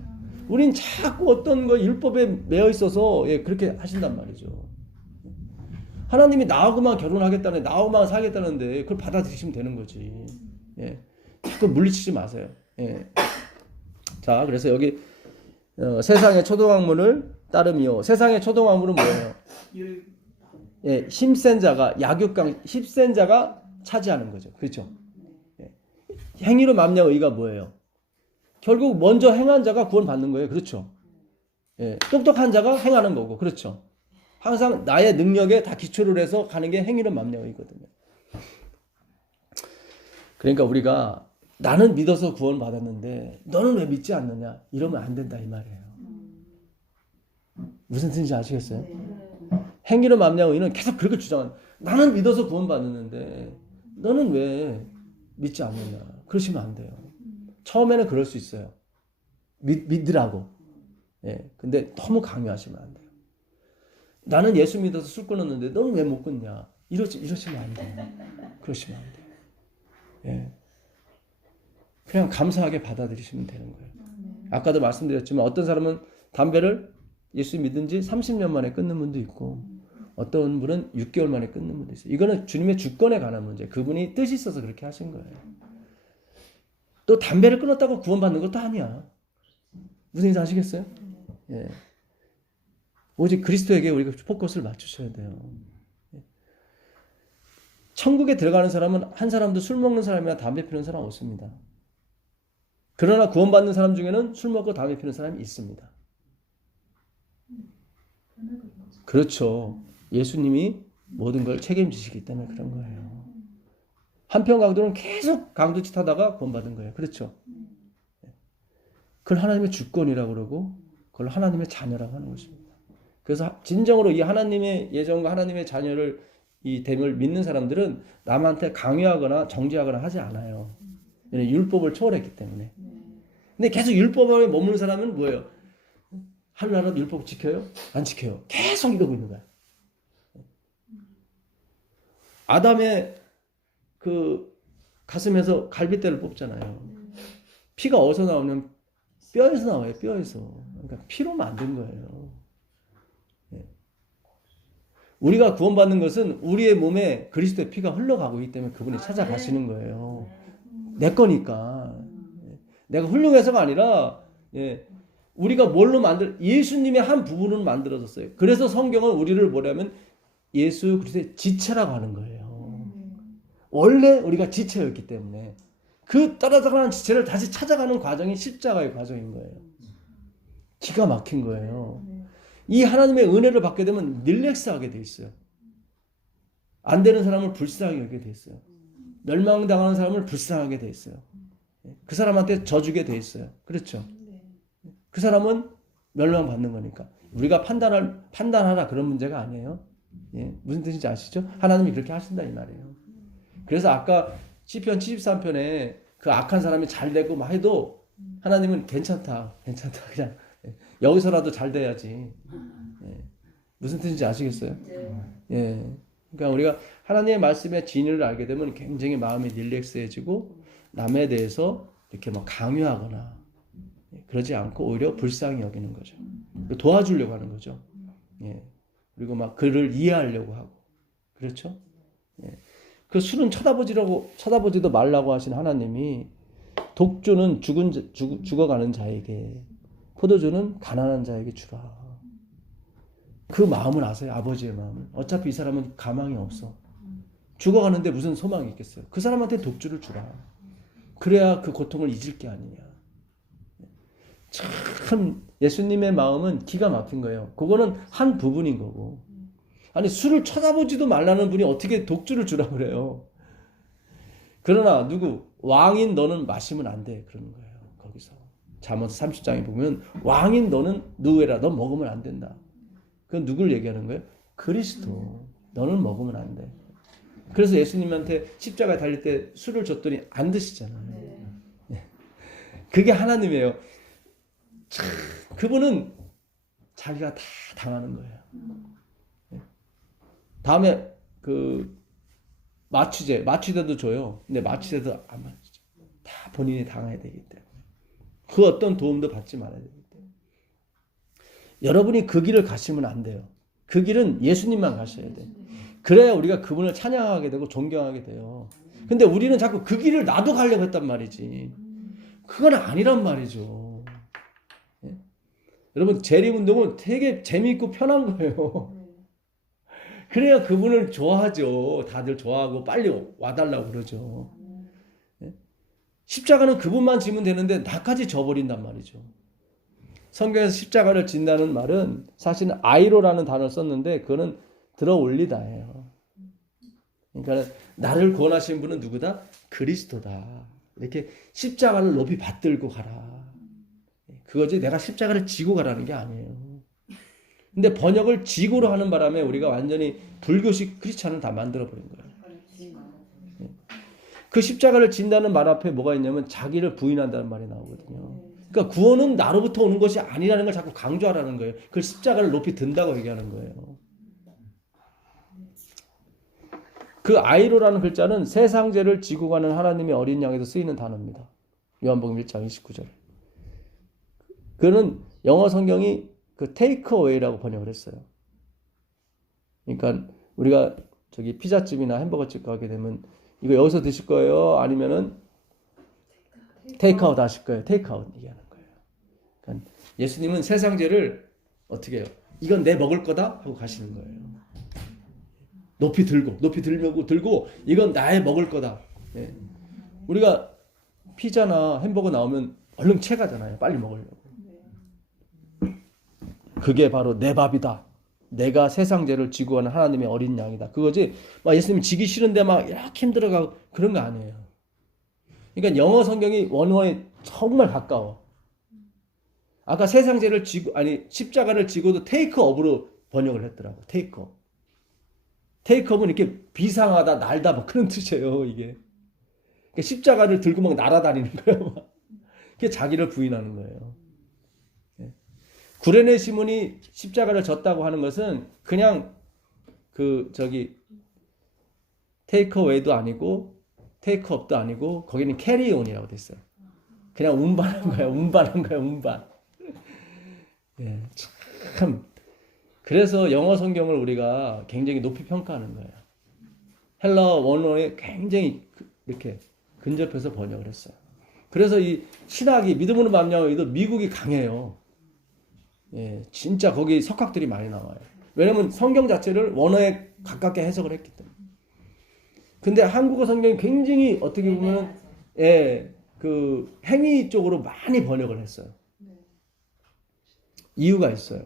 우린 자꾸 어떤 거 율법에 매여 있어서 예, 그렇게 하신단 말이죠. 하나님이 나하고만 결혼하겠다는 나하고만 살겠다는데 그걸 받아들이시면 되는 거지. 예. 자꾸 물리치지 마세요. 예. 자, 그래서 여기 세상의 초등학문을 따름이요. 세상의 초등학문은 뭐예요? 예, 힘센 자가 약육강 힘센 자가 차지하는 거죠. 그렇죠? 예. 행위로 맘냐 의가 뭐예요? 결국 먼저 행한 자가 구원받는 거예요. 그렇죠? 예, 똑똑한 자가 행하는 거고. 그렇죠? 항상 나의 능력에 다 기초를 해서 가는 게 행위로 맘냐 의거든요. 그러니까 우리가 나는 믿어서 구원받았는데 너는 왜 믿지 않느냐? 이러면 안 된다 이 말이에요. 무슨 뜻인지 아시겠어요? 행위로 맘냐 의는 계속 그렇게 주장하는 나는 믿어서 구원받았는데 너는 왜 믿지 않느냐? 그러시면 안 돼요. 처음에는 그럴 수 있어요. 믿으라고. 예, 근데 너무 강요하시면 안 돼요. 나는 예수 믿어서 술 끊었는데 너는 왜 못 끊냐? 이러시면 안 돼요. 그러시면 안 돼요. 예. 그냥 감사하게 받아들이시면 되는 거예요. 아까도 말씀드렸지만 어떤 사람은 담배를 예수 믿은 지 30년 만에 끊는 분도 있고 어떤 분은 6개월 만에 끊는 분도 있어요. 이거는 주님의 주권에 관한 문제. 그분이 뜻이 있어서 그렇게 하신 거예요. 또 담배를 끊었다고 구원받는 것도 아니야. 무슨 얘기인지 아시겠어요? 예. 오직 그리스도에게 우리가 포커스를 맞추셔야 돼요. 천국에 들어가는 사람은 한 사람도 술 먹는 사람이나 담배 피우는 사람 없습니다. 그러나 구원받는 사람 중에는 술 먹고 담배 피우는 사람이 있습니다. 그렇죠. 예수님이 모든 걸 책임지시기 때문에 그런 거예요. 한편 강도는 계속 강도짓 하다가 구원받은 거예요. 그렇죠. 그걸 하나님의 주권이라고 그러고 그걸 하나님의 자녀라고 하는 것입니다. 그래서 진정으로 이 하나님의 예정과 하나님의 자녀를 이 됨을 믿는 사람들은 남한테 강요하거나 정죄하거나 하지 않아요. 율법을 초월했기 때문에. 근데 계속 율법에 머무는 사람은 뭐예요? 하루하루 율법 지켜요? 안 지켜요. 계속 이러고 있는 거야. 아담의 그 가슴에서 갈빗대를 뽑잖아요. 피가 어디서 나오냐면 뼈에서 나와요. 뼈에서. 그러니까 피로 만든 거예요. 우리가 구원받는 것은 우리의 몸에 그리스도의 피가 흘러가고 있기 때문에 그분이 찾아가시는 거예요. 내 거니까. 내가 훌륭해서가 아니라 우리가 뭘로 예수님의 한 부분으로 만들어졌어요. 그래서 성경은 우리를 뭐냐면 예수 그리스도의 지체라고 하는 거예요. 원래 우리가 지체였기 때문에 그 따라가는 지체를 다시 찾아가는 과정이 십자가의 과정인 거예요. 기가 막힌 거예요. 이 하나님의 은혜를 받게 되면 릴렉스하게 돼 있어요. 안 되는 사람을 불쌍하게 여기게 돼 있어요. 멸망당하는 사람을 불쌍하게 돼 있어요. 그 사람한테 져주게 돼 있어요. 그렇죠? 그 사람은 멸망받는 거니까. 우리가 판단하라 그런 문제가 아니에요. 예, 무슨 뜻인지 아시죠? 하나님이 그렇게 하신다 이 말이에요. 그래서 아까 시편 73편에 그 악한 사람이 잘 되고 막 해도 하나님은 괜찮다 그냥 여기서라도 잘 돼야지. 예, 무슨 뜻인지 아시겠어요? 예, 그러니까 우리가 하나님의 말씀의 진리를 알게 되면 굉장히 마음이 릴렉스해지고 남에 대해서 이렇게 막 강요하거나 그러지 않고 오히려 불쌍히 여기는 거죠. 도와주려고 하는 거죠. 예. 그리고 막 그를 이해하려고 하고. 그렇죠? 예. 그 술은 쳐다보지도 말라고 하신 하나님이 독주는 죽어가는 자에게, 포도주는 가난한 자에게 주라. 그 마음을 아세요? 아버지의 마음을. 어차피 이 사람은 가망이 없어. 죽어가는데 무슨 소망이 있겠어요? 그 사람한테 독주를 주라. 그래야 그 고통을 잊을 게 아니냐. 참 예수님의 마음은 기가 막힌 거예요. 그거는 한 부분인 거고. 아니 술을 쳐다보지도 말라는 분이 어떻게 독주를 주라 그래요. 그러나 왕인 너는 마시면 안 돼 그러는 거예요. 거기서 잠언서 30장에 보면 왕인 너는 누구라 너 먹으면 안 된다. 그건 누굴 얘기하는 거예요? 그리스도. 너는 먹으면 안 돼. 그래서 예수님한테 십자가에 달릴 때 술을 줬더니 안 드시잖아요. 네. 그게 하나님이에요. 참, 그분은 자기가 다 당하는 거예요. 네. 다음에 그 마취제도 줘요. 근데 마취제도 안 마시죠. 다 본인이 당해야 되기 때문에. 그 어떤 도움도 받지 말아야 되기 때문에. 여러분이 그 길을 가시면 안 돼요. 그 길은 예수님만 가셔야 돼요. 그래야 우리가 그분을 찬양하게 되고 존경하게 돼요. 근데 우리는 자꾸 그 길을 나도 가려고 했단 말이지. 그건 아니란 말이죠. 예? 여러분 재림운동은 되게 재미있고 편한 거예요. 그래야 그분을 좋아하죠. 다들 좋아하고 빨리 와달라고 그러죠. 예? 십자가는 그분만 지면 되는데 나까지 져버린단 말이죠. 성경에서 십자가를 진다는 말은 사실은 아이로라는 단어를 썼는데 그거는 들어 올리다예요. 그러니까 나를 구원하신 분은 누구다? 그리스도다. 이렇게 십자가를 높이 받들고 가라. 그거지 내가 십자가를 지고 가라는 게 아니에요. 근데 번역을 지고로 하는 바람에 우리가 완전히 불교식 크리스찬을 다 만들어버린 거예요. 그 십자가를 진다는 말 앞에 뭐가 있냐면 자기를 부인한다는 말이 나오거든요. 그러니까 구원은 나로부터 오는 것이 아니라는 걸 자꾸 강조하라는 거예요. 그 십자가를 높이 든다고 얘기하는 거예요. 그 아이로라는 글자는 세상 죄를 지고 가는 하나님의 어린 양에서 쓰이는 단어입니다. 요한복음 1장 29절. 그는 영어 성경이 그 take away라고 번역을 했어요. 그러니까 우리가 저기 피자집이나 햄버거집 가게 되면 이거 여기서 드실 거예요? 아니면은 take out 하실 거예요? take out 얘기하는 거예요. 그러니까 예수님은 세상 죄를 어떻게 해요? 이건 내 먹을 거다 하고 가시는 거예요. 높이 들고 이건 나의 먹을 거다. 네. 우리가 피자나 햄버거 나오면 얼른 채가잖아요. 빨리 먹으려고. 그게 바로 내 밥이다. 내가 세상 죄를 지고 가는 하나님의 어린 양이다. 그거지. 막 예수님 지기 싫은데 막 이렇게 힘들어가고 그런 거 아니에요. 그러니까 영어 성경이 원어에 정말 가까워. 아까 세상 죄를 지고 십자가를 지고도 take up으로 번역을 했더라고. take up. take up은 이렇게 비상하다, 날다 뭐 그런 뜻이에요, 이게. 그러니까 십자가를 들고 막 날아다니는 거예요. 막. 그게 자기를 부인하는 거예요. 구레네 시몬이 십자가를 졌다고 하는 것은 그냥 take away도 아니고 take up도 아니고 거기는 carry on이라고 돼 있어요. 그냥 운반한 거야. 운반. 예, 참. 그래서 영어 성경을 우리가 굉장히 높이 평가하는 거예요. 헬라어 원어에 굉장히 이렇게 근접해서 번역을 했어요. 그래서 이 신학이 믿음으로 말미암아 미국이 강해요. 예, 진짜 거기 석학들이 많이 나와요. 왜냐면 성경 자체를 원어에 가깝게 해석을 했기 때문에. 근데 한국어 성경이 굉장히 어떻게 보면 그 행위 쪽으로 많이 번역을 했어요. 이유가 있어요.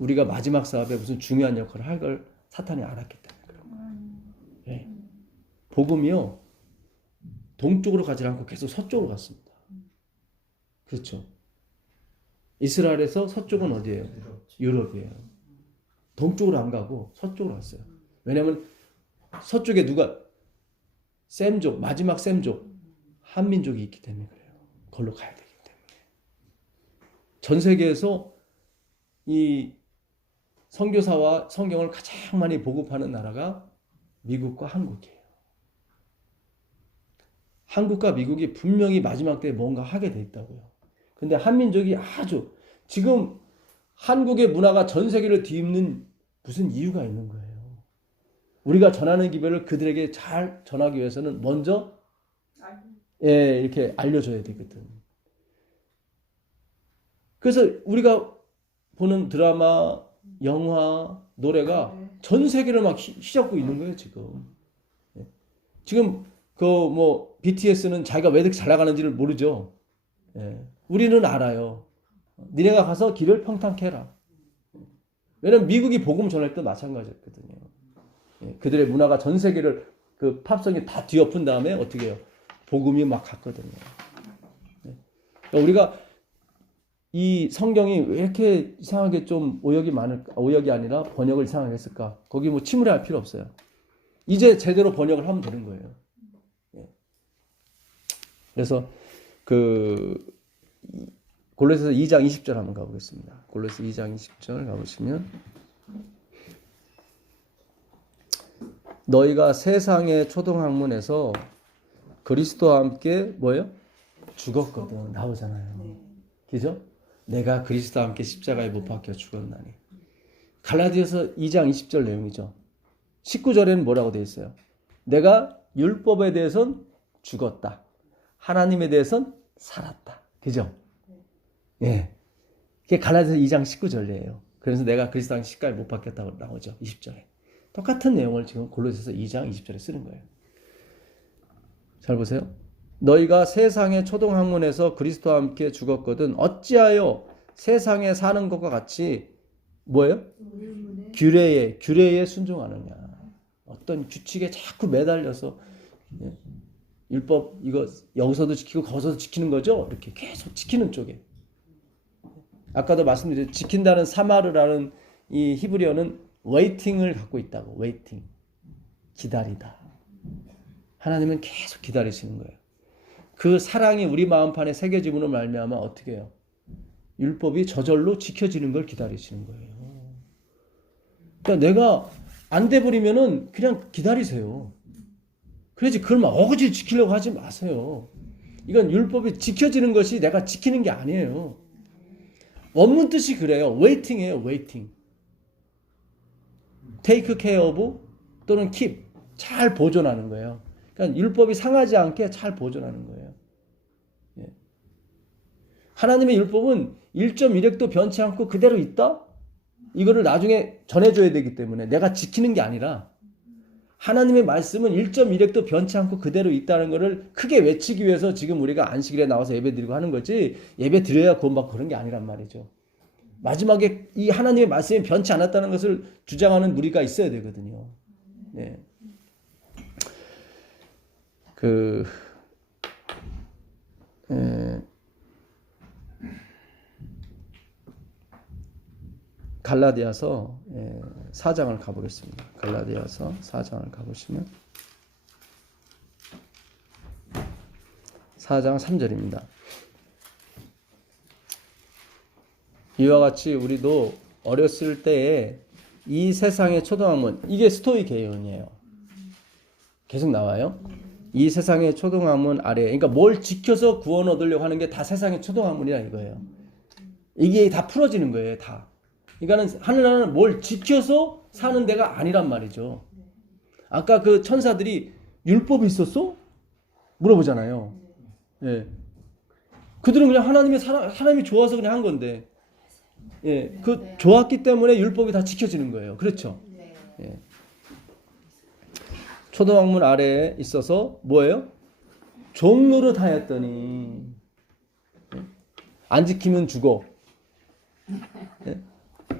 우리가 마지막 사업에 무슨 중요한 역할을 할 걸 사탄이 알았기 때문에 그런 거예요. 네. 복음이요. 동쪽으로 가지 않고 계속 서쪽으로 갔습니다. 그렇죠. 이스라엘에서 서쪽은 어디예요? 유럽이에요. 동쪽으로 안 가고 서쪽으로 갔어요. 왜냐하면 서쪽에 누가 셈족, 마지막 셈족, 한민족이 있기 때문에 그래요. 거기로 가야 되기 때문에. 전 세계에서 이 선교사와 성경을 가장 많이 보급하는 나라가 미국과 한국이에요. 한국과 미국이 분명히 마지막 때에 뭔가 하게 돼 있다고요. 근데 한민족이 아주 지금 한국의 문화가 전 세계를 뒤엎는 무슨 이유가 있는 거예요. 우리가 전하는 기별을 그들에게 잘 전하기 위해서는 먼저 이렇게 알려줘야 되거든. 그래서 우리가 보는 드라마, 영화, 노래가 전 세계를 막 휘젓고 있는 거예요, 지금. 지금 그 뭐 BTS는 자기가 왜 이렇게 잘 나가는지를 모르죠. 우리는 알아요. 니네가 가서 길을 평탄케 해라. 왜냐면 미국이 복음 전할 때 마찬가지였거든요. 그들의 문화가 전 세계를 그 팝송이 다 뒤엎은 다음에 어떻게 해요? 복음이 막 갔거든요. 그러니까 우리가 이 성경이 왜 이렇게 이상하게 좀 오역이 아니라 번역을 이상하게 했을까? 거기 뭐 침울해할 필요 없어요. 이제 제대로 번역을 하면 되는 거예요. 그래서 그 골로새서 2장 20절 한번 가보겠습니다. 골로새 2장 20절 가보시면 너희가 세상의 초등학문에서 그리스도와 함께 뭐예요? 죽었거든. 나오잖아요. 그죠? 내가 그리스도와 함께 십자가에 못 박혀 죽었나니. 갈라디아서 2장 20절 내용이죠. 19절에는 뭐라고 되어 있어요? 내가 율법에 대해서는 죽었다. 하나님에 대해서는 살았다. 그죠? 예. 그게 갈라디아서 2장 19절이에요. 그래서 내가 그리스도와 십자가에 못 박혔다고 나오죠. 20절에. 똑같은 내용을 지금 골로새서 2장 20절에 쓰는 거예요. 잘 보세요. 너희가 세상의 초등학문에서 그리스도와 함께 죽었거든 어찌하여 세상에 사는 것과 같이 뭐예요? 규례에 순종하느냐. 어떤 규칙에 자꾸 매달려서 율법 이거 여기서도 지키고 거기서도 지키는 거죠. 이렇게 계속 지키는 쪽에. 아까도 말씀드렸죠. 지킨다는 사마르라는 이 히브리어는 웨이팅을 갖고 있다고. 웨이팅. 기다리다. 하나님은 계속 기다리시는 거예요. 그 사랑이 우리 마음판에 새겨짐으로 말미암아 어떻게 해요? 율법이 저절로 지켜지는 걸 기다리시는 거예요. 그러니까 내가 안 돼버리면은 그냥 기다리세요. 그래야지 그걸 막 억지로 지키려고 하지 마세요. 이건 율법이 지켜지는 것이 내가 지키는 게 아니에요. 원문 뜻이 그래요. 웨이팅이에요. 웨이팅. take care of 또는 keep. 잘 보존하는 거예요. 그러니까 율법이 상하지 않게 잘 보존하는 거예요. 하나님의 율법은 1.1획도 변치 않고 그대로 있다? 이거를 나중에 전해줘야 되기 때문에 내가 지키는 게 아니라 하나님의 말씀은 1.1획도 변치 않고 그대로 있다는 것을 크게 외치기 위해서 지금 우리가 안식일에 나와서 예배 드리고 하는 거지 예배 드려야 구원받고 그런 게 아니란 말이죠. 마지막에 이 하나님의 말씀이 변치 않았다는 것을 주장하는 무리가 있어야 되거든요. 네. 갈라디아서 4장을 가보겠습니다. 갈라디아서 4장을 가보시면 4장 3절입니다. 이와 같이 우리도 어렸을 때에 이 세상의 초등학문, 이게 스토이 개론이에요. 계속 나와요. 이 세상의 초등학문 아래, 그러니까 뭘 지켜서 구원 얻으려고 하는 게 다 세상의 초등학문이라 이거예요. 이게 다 풀어지는 거예요, 다. 그러니까는 하늘나라는 뭘 지켜서 사는 데가 아니란 말이죠. 아까 그 천사들이 율법이 있었어? 물어보잖아요. 예. 그들은 그냥 하나님이 좋아서 그냥 한 건데, 예. 그 좋았기 때문에 율법이 다 지켜지는 거예요. 그렇죠? 예. 초등학문 아래에 있어서 뭐예요? 종로를 하였더니 안 지키면 죽어. 예?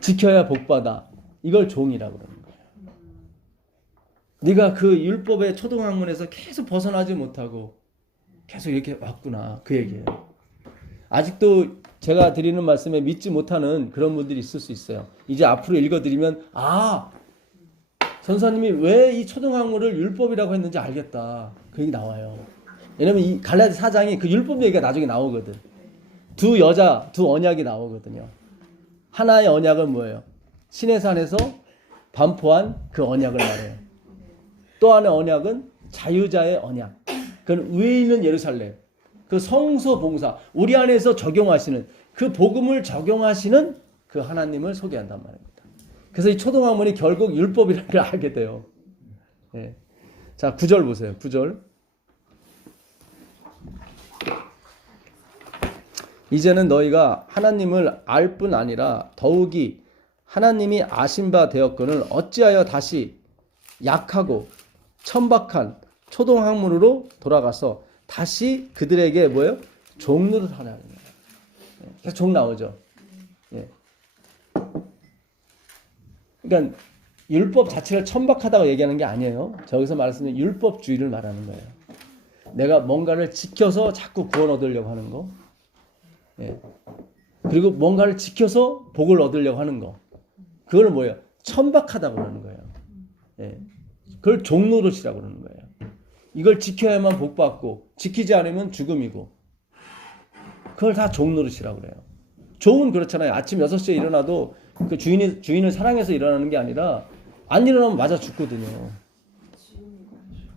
지켜야 복받아. 이걸 종이라고 그러는 거예요. 네가 그 율법의 초등학문에서 계속 벗어나지 못하고 계속 이렇게 왔구나. 그 얘기예요. 아직도 제가 드리는 말씀에 믿지 못하는 그런 분들이 있을 수 있어요. 이제 앞으로 읽어드리면 선사님이 왜 이 초등학문을 율법이라고 했는지 알겠다. 그 얘기 나와요. 왜냐면 이 갈라디 4장이 그 율법 얘기가 나중에 나오거든. 두 언약이 나오거든요. 하나의 언약은 뭐예요? 시내산에서 반포한 그 언약을 말해요. 또 하나의 언약은 자유자의 언약. 그건 위에 있는 예루살렘. 그 성소 봉사. 우리 안에서 적용하시는 그 복음을 적용하시는 그 하나님을 소개한단 말입니다. 그래서 이 초등학문이 결국 율법이라는 걸 알게 돼요. 예. 자, 9절 보세요. 9절. 이제는 너희가 하나님을 알 뿐 아니라 더욱이 하나님이 아신 바 되었거늘 어찌하여 다시 약하고 천박한 초등학문으로 돌아가서 다시 그들에게 뭐예요? 종노릇 하냐. 계속 종 나오죠. 예. 그러니까 율법 자체를 천박하다고 얘기하는 게 아니에요. 저기서 말씀드린 율법주의를 말하는 거예요. 내가 뭔가를 지켜서 자꾸 구원 얻으려고 하는 거. 예. 그리고 뭔가를 지켜서 복을 얻으려고 하는 거. 그걸 뭐예요? 천박하다고 그러는 거예요. 예. 그걸 종노릇이라고 그러는 거예요. 이걸 지켜야만 복 받고 지키지 않으면 죽음이고. 그걸 다 종노릇이라고 그래요. 종은 그렇잖아요. 아침 6시에 일어나도 그 주인을 사랑해서 일어나는 게 아니라 안 일어나면 맞아 죽거든요.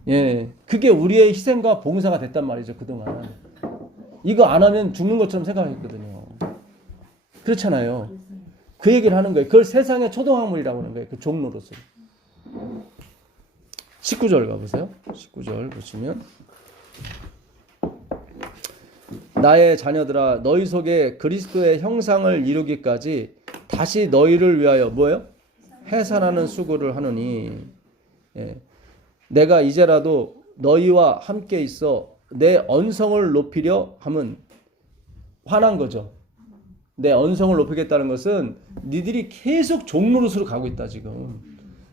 예. 그게 우리의 희생과 봉사가 됐단 말이죠, 그동안. 이거 안 하면 죽는 것처럼 생각했거든요. 그렇잖아요. 그 얘기를 하는 거예요. 그걸 세상의 초등학문이라고 하는 거예요. 그 종노릇을. 19절 가보세요. 19절 보시면 나의 자녀들아 너희 속에 그리스도의 형상을 이루기까지 다시 너희를 위하여 뭐예요? 해산하는 수고를 하느니 예. 내가 이제라도 너희와 함께 있어 내 언성을 높이려 함은 화난 거죠. 내 언성을 높이겠다는 것은 니들이 계속 종노릇으로 가고 있다 지금.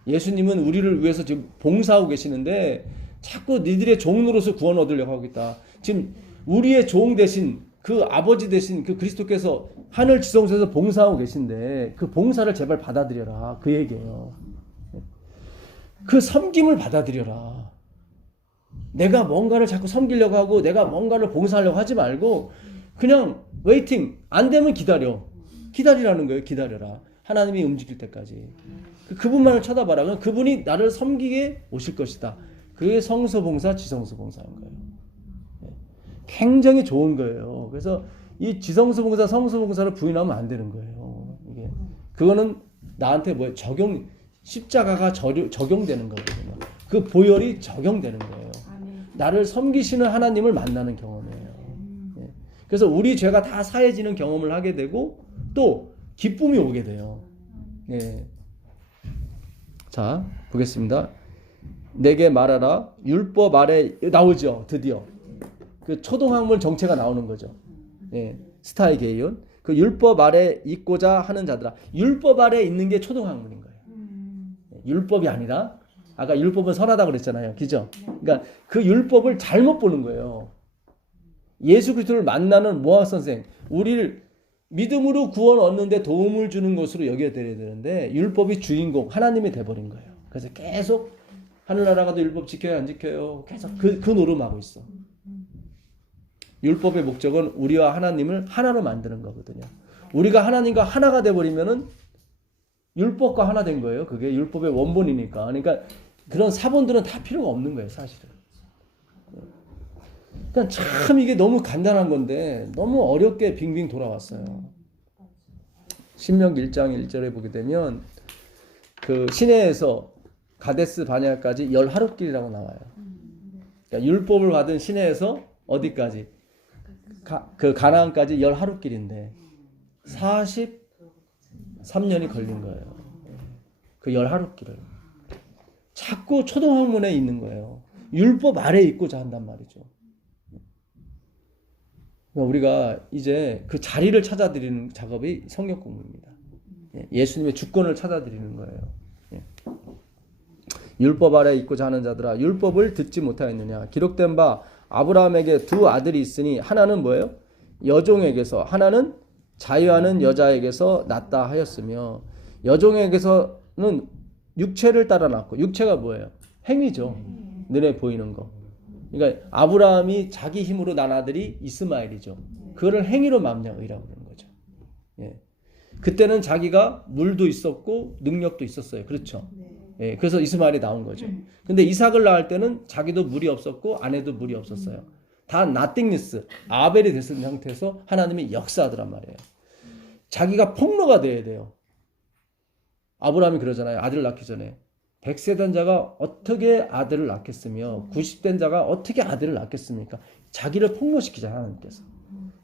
예수님은 우리를 위해서 지금 봉사하고 계시는데 자꾸 니들의 종노릇을 구원 얻으려고 하고 있다. 지금 우리의 종 대신 그 아버지 대신 그 그리스도께서 하늘 지성소에서 봉사하고 계신데 그 봉사를 제발 받아들여라. 그 얘기예요. 그 섬김을 받아들여라. 내가 뭔가를 자꾸 섬기려고 하고 내가 뭔가를 봉사하려고 하지 말고 그냥 웨이팅. 안 되면 기다려. 기다리라는 거예요. 기다려라. 하나님이 움직일 때까지. 그분만을 쳐다봐라. 그럼 그분이 나를 섬기게 오실 것이다. 그게 성소봉사, 지성소봉사인 거예요. 굉장히 좋은 거예요. 그래서 이 지성소봉사, 성소봉사를 부인하면 안 되는 거예요. 이게 그거는 나한테 뭐예요? 십자가가 적용되는 거거든요. 그 보혈이 적용되는 거예요. 나를 섬기시는 하나님을 만나는 경험이에요. 그래서 우리 죄가 다 사해지는 경험을 하게 되고 또 기쁨이 오게 돼요. 예. 자, 보겠습니다. 내게 말하라. 율법 아래 나오죠. 드디어. 그 초등학문 정체가 나오는 거죠. 예. 스타의 개이온. 그 율법 아래 있고자 하는 자들아. 율법 아래 있는 게 초등학문인 거예요. 율법이 아니라 아까 율법은 선하다고 그랬잖아요. 그죠? 그러니까 그 율법을 잘못 보는 거예요. 예수 그리스도를 만나는 모학 선생, 우리를 믿음으로 구원 얻는데 도움을 주는 것으로 여겨드려야 되는데 율법이 주인공, 하나님이 돼버린 거예요. 그래서 계속 하늘나라 가도 율법 지켜요, 안 지켜요? 계속 그 노름하고 있어. 율법의 목적은 우리와 하나님을 하나로 만드는 거거든요. 우리가 하나님과 하나가 돼버리면은 율법과 하나 된 거예요. 그게 율법의 원본이니까. 그러니까 그런 사본들은 다 필요가 없는 거예요, 사실은. 그러니까 참 이게 너무 간단한 건데 너무 어렵게 빙빙 돌아왔어요. 신명기 1장 1절에 보게 되면 그 시내에서 가데스 바네아까지 10하룻길이라고 나와요. 그러니까 율법을 받은 시내에서 어디까지? 그 가나안까지 10하룻길인데 43년이 걸린 거예요. 그 10하룻길을. 자꾸 초등학문에 있는 거예요. 율법 아래에 있고자 한단 말이죠. 우리가 이제 그 자리를 찾아드리는 작업이 성경 공부입니다. 예수님의 주권을 찾아드리는 거예요. 예. 율법 아래 있고자 하는 자들아 율법을 듣지 못하였느냐. 기록된 바 아브라함에게 두 아들이 있으니 하나는 뭐예요? 여종에게서, 하나는 자유하는 여자에게서 낳다 하였으며, 여종에게서는 육체를 따라 낳고, 육체가 뭐예요? 행위죠. 눈에 보이는 거. 그러니까 아브라함이 자기 힘으로 낳은 아들이 이스마엘이죠. 그거를 행위로 맘냐의라고 그러는 거죠. 예. 그때는 자기가 물도 있었고 능력도 있었어요. 그렇죠. 예. 그래서 이스마엘이 나온 거죠. 근데 이삭을 낳을 때는 자기도 물이 없었고 아내도 물이 없었어요. 다 nothingness, 아벨이 됐은 상태에서 하나님이 역사하더란 말이에요. 자기가 폭로가 돼야 돼요. 아브라함이 그러잖아요. 아들을 낳기 전에 100세 된 자가 어떻게 아들을 낳겠으며 90된 자가 어떻게 아들을 낳겠습니까? 자기를 폭로시키자 하나님께서.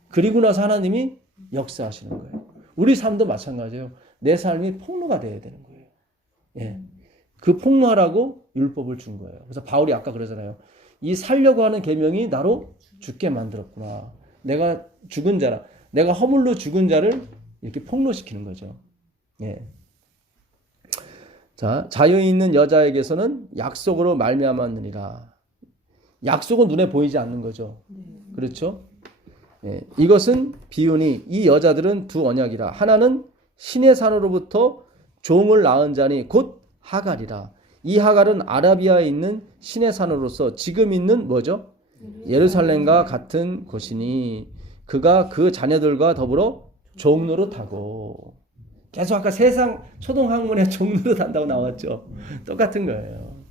그리고 나서 하나님이 역사하시는 거예요. 우리 삶도 마찬가지예요. 내 삶이 폭로가 돼야 되는 거예요. 예. 그 폭로하라고 율법을 준 거예요. 그래서 바울이 아까 그러잖아요. 이 살려고 하는 계명이 나로 죽게 만들었구나. 내가 죽은 자라, 내가 허물로 죽은 자를 이렇게 폭로시키는 거죠. 예. 자, 자유 있는 여자에게서는 약속으로 말미암았느니라. 약속은 눈에 보이지 않는 거죠. 그렇죠? 예, 이것은 비유니 이 여자들은 두 언약이라. 하나는 신의 산으로부터 종을 낳은 자니 곧 하갈이라. 이 하갈은 아라비아에 있는 신의 산으로서 지금 있는 뭐죠? 예루살렘과 같은 곳이니 그가 그 자녀들과 더불어 종노릇하고. 계속 아까 세상 초등학문에 종노릇 한다고 나왔죠. 똑같은 거예요.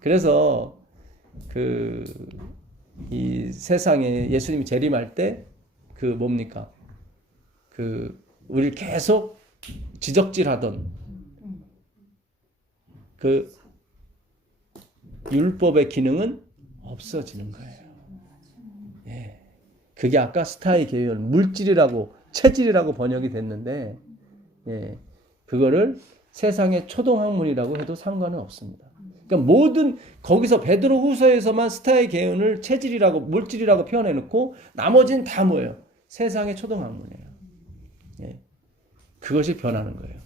그래서 이 세상에 예수님이 재림할 때 뭡니까? 우리를 계속 지적질하던 율법의 기능은 없어지는 거예요. 예. 그게 아까 스타의 계율, 물질이라고, 체질이라고 번역이 됐는데, 예. 그거를 세상의 초등학문이라고 해도 상관은 없습니다. 그러니까 모든 거기서 베드로 후서에서만 스타의 계율을 체질이라고 물질이라고 표현해 놓고 나머지는 다 뭐예요? 세상의 초등학문이에요. 예. 그것이 변하는 거예요.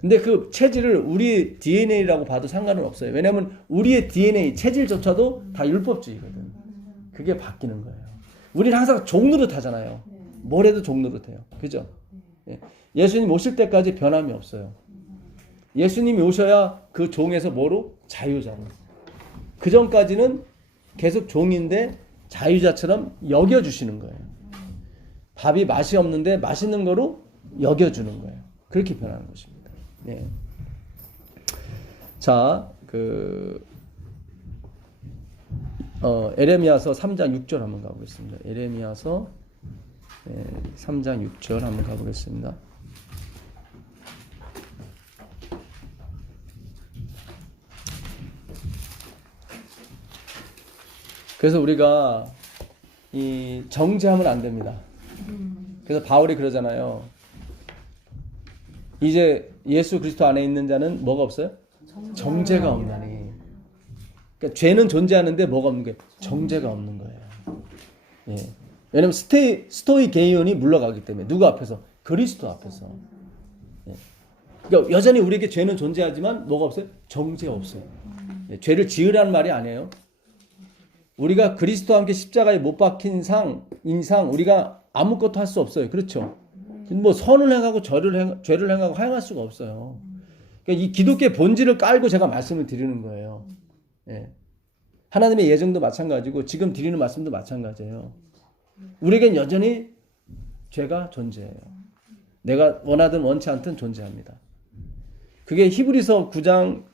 근데 그 체질을 우리 DNA라고 봐도 상관은 없어요. 왜냐하면 우리의 DNA 체질조차도 다 율법주의거든. 그게 바뀌는 거예요. 우리는 항상 종노릇 하잖아요. 뭘 해도 종노릇 해요. 그죠? 예. 예수님 오실 때까지 변함이 없어요. 예수님이 오셔야 그 종에서 뭐로? 자유자로. 그 전까지는 계속 종인데 자유자처럼 여겨주시는 거예요. 밥이 맛이 없는데 맛있는 거로 여겨주는 거예요. 그렇게 변하는 것입니다. 네. 자, 에레미야서 3장 6절 한번 가보겠습니다. 에레미야서 3장 6절 한번 가보겠습니다. 그래서 우리가 이 정죄하면 안 됩니다. 그래서 바울이 그러잖아요. 이제 예수 그리스도 안에 있는 자는 뭐가 없어요? 정죄가 없나니. 그러니까 죄는 존재하는데 뭐가 없는 게 정죄가 없는 거예요. 예. 왜냐면 스토이 게이온이 물러가기 때문에. 누구 앞에서? 그리스도 앞에서. 예. 그러니까 여전히 우리에게 죄는 존재하지만 뭐가 없어요? 정죄가 없어요. 예. 죄를 지으라는 말이 아니에요. 우리가 그리스도와 함께 십자가에 못 박힌 인상 우리가 아무것도 할 수 없어요. 그렇죠? 뭐 선을 행하고 죄를 행하고 하행할 수가 없어요. 그러니까 이 기독교의 본질을 깔고 제가 말씀을 드리는 거예요. 예. 하나님의 예정도 마찬가지고 지금 드리는 말씀도 마찬가지예요. 우리에겐 여전히 죄가 존재해요. 내가 원하든 원치 않든 존재합니다. 그게 히브리서 9장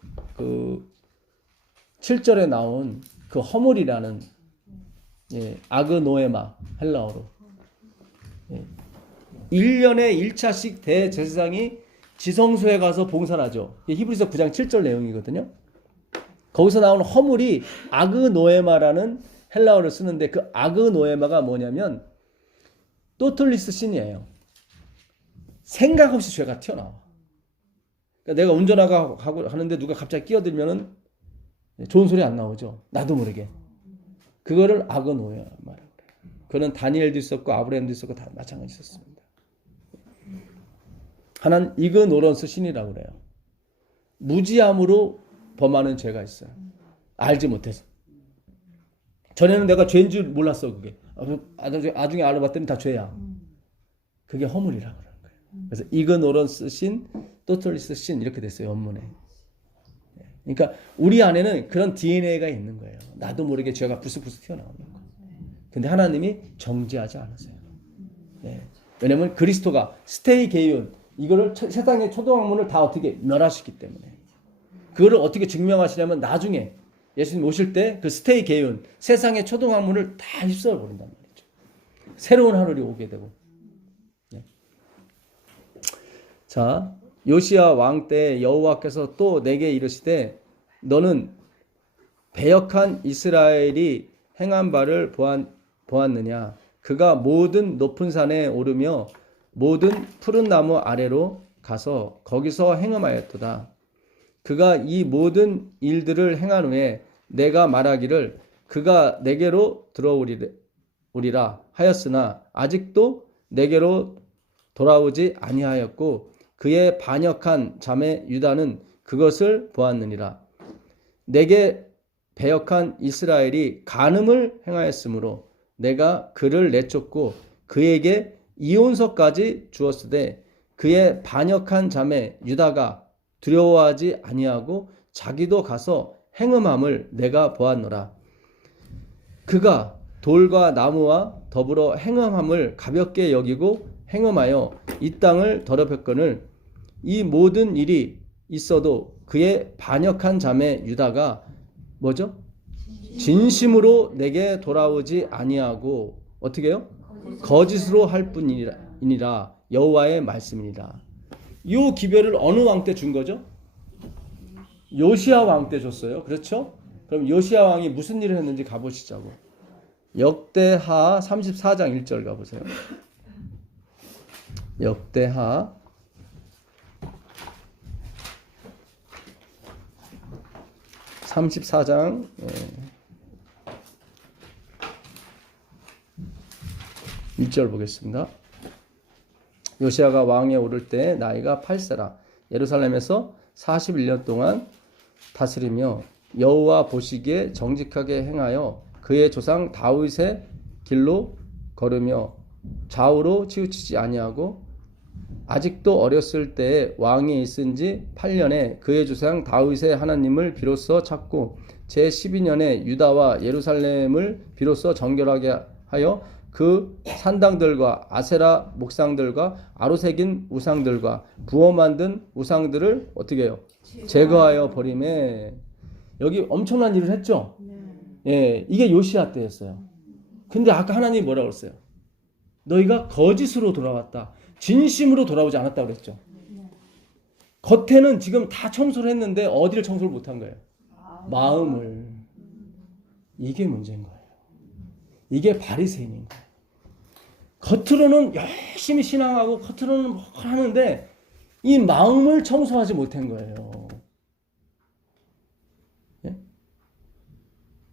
7절에 나온 그 허물이라는 아그노에마 헬라어로 1년에 1차씩 대제사장이 지성소에 가서 봉사를 하죠. 히브리서 9장 7절 내용이거든요. 거기서 나오는 허물이 아그노에마라는 헬라어를 쓰는데 그 아그노에마가 뭐냐면 또틀리스 신이에요. 생각 없이 죄가 튀어나와. 그러니까 내가 운전하고 하는데 누가 갑자기 끼어들면은 좋은 소리 안 나오죠. 나도 모르게. 그거를 아그노에마라고 그래요. 그는 다니엘도 있었고 아브라함도 있었고 다 마찬가지 있었습니다. 하나는 이그노런스 신이라고 그래요. 무지함으로 범하는 죄가 있어요. 알지 못해서. 전에는 내가 죄인 줄 몰랐어 그게. 나중에 알아봤더니 다 죄야. 그게 허물이라고 그러는 거예요. 그래서 이그노런스 신, 토털리스 신 이렇게 됐어요. 원문에. 그러니까 우리 안에는 그런 DNA가 있는 거예요. 나도 모르게 죄가 불쑥불쑥 튀어나오는 거예요. 근데 하나님이 정죄하지 않으세요. 네. 왜냐면 그리스도가 스테이 게이온 이거를 세상의 초등학문을 다 어떻게 멸하시기 때문에 그거를 어떻게 증명하시냐면 나중에 예수님 오실 때 그 스테이 게이온 세상의 초등학문을 다 휩쓸어 버린단 말이죠. 새로운 하늘이 오게 되고. 네. 자, 요시야 왕 때 여호와께서 또 내게 이르시되 너는 배역한 이스라엘이 행한 바를 보았느냐? 그가 모든 높은 산에 오르며 모든 푸른 나무 아래로 가서 거기서 행음하였도다. 그가 이 모든 일들을 행한 후에 내가 말하기를 그가 내게로 들어오리라 하였으나 아직도 내게로 돌아오지 아니하였고 그의 반역한 자매 유다는 그것을 보았느니라. 내게 배역한 이스라엘이 간음을 행하였으므로 내가 그를 내쫓고 그에게 이혼서까지 주었으되 그의 반역한 자매 유다가 두려워하지 아니하고 자기도 가서 행음함을 내가 보았노라. 그가 돌과 나무와 더불어 행음함을 가볍게 여기고 행음하여 이 땅을 더럽혔거늘 이 모든 일이 있어도 그의 반역한 자매 유다가 뭐죠? 진심으로 내게 돌아오지 아니하고 어떻게 해요? 거짓으로 할 뿐이니라 여호와의 말씀이니라. 이 기별을 어느 왕 때 준 거죠? 요시야 왕 때 줬어요. 그렇죠? 그럼 요시야 왕이 무슨 일을 했는지 가보시자고. 역대하 34장 1절 가보세요. 역대하 34장 1절 보겠습니다. 요시야가 왕에 오를 때 나이가 8세라 예루살렘에서 41년 동안 다스리며 여호와 보시기에 정직하게 행하여 그의 조상 다윗의 길로 걸으며 좌우로 치우치지 아니하고 아직도 어렸을 때에 왕이 있은 지 8년에 그의 조상 다윗의 하나님을 비로소 찾고 제12년에 유다와 예루살렘을 비로소 정결하게 하여 그 산당들과 아세라 목상들과 아로새긴 우상들과 부어 만든 우상들을 어떻게 해요? 제거하여 버림에 여기 엄청난 일을 했죠? 예, 이게 요시야 때였어요. 근데 아까 하나님이 뭐라고 그랬어요? 너희가 거짓으로 돌아왔다. 진심으로 돌아오지 않았다고 그랬죠. 겉에는 지금 다 청소를 했는데 어디를 청소를 못한 거예요? 마음을. 이게 문제인 거예요. 이게 바리새인인 거예요. 겉으로는 열심히 신앙하고 겉으로는 뭘 하는데 이 마음을 청소하지 못한 거예요. 예?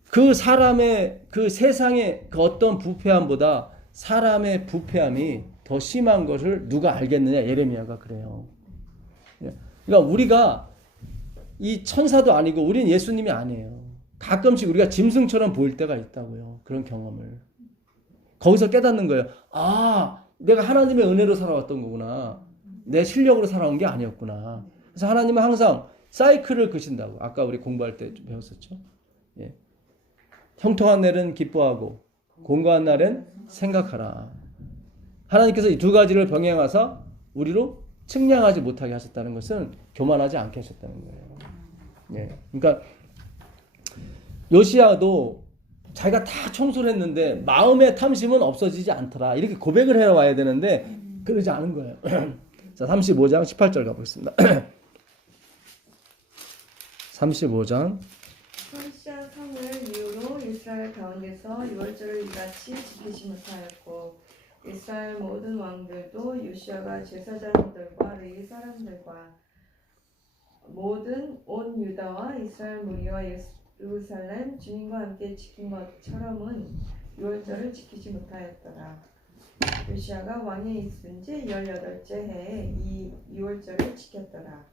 그 사람의 그 세상의 그 어떤 부패함보다 사람의 부패함이 더 심한 것을 누가 알겠느냐? 예레미야가 그래요. 그러니까 우리가 이 천사도 아니고 우리는 예수님이 아니에요. 가끔씩 우리가 짐승처럼 보일 때가 있다고요. 그런 경험을. 거기서 깨닫는 거예요. 아, 내가 하나님의 은혜로 살아왔던 거구나. 내 실력으로 살아온 게 아니었구나. 그래서 하나님은 항상 사이클을 그신다고. 아까 우리 공부할 때 배웠었죠. 예. 형통한 날은 기뻐하고 공고한 날은 생각하라. 하나님께서 이 두 가지를 병행하사 우리로 측량하지 못하게 하셨다는 것은 교만하지 않게 하셨다는 거예요. 예. 그러니까 요시야도 자기가 다 청소를 했는데 마음의 탐심은 없어지지 않더라. 이렇게 고백을 해와야 되는데 그러지 않은 거예요. 자, 35장 18절 가보겠습니다. 35장 선지자 성을 이유로 이스라엘 가운데서 유월절을 이같이 지키지 못하였고 이스라엘 모든 왕들도 요시야가 제사장들과 레위 사람들과 모든 온 유다와 이스라엘 무리와 예루살렘 주민과 함께 지킨 것처럼은 유월절을 지키지 못하였더라. 요시야가 왕에 있은 지 18째 해에 이 유월절을 지켰더라.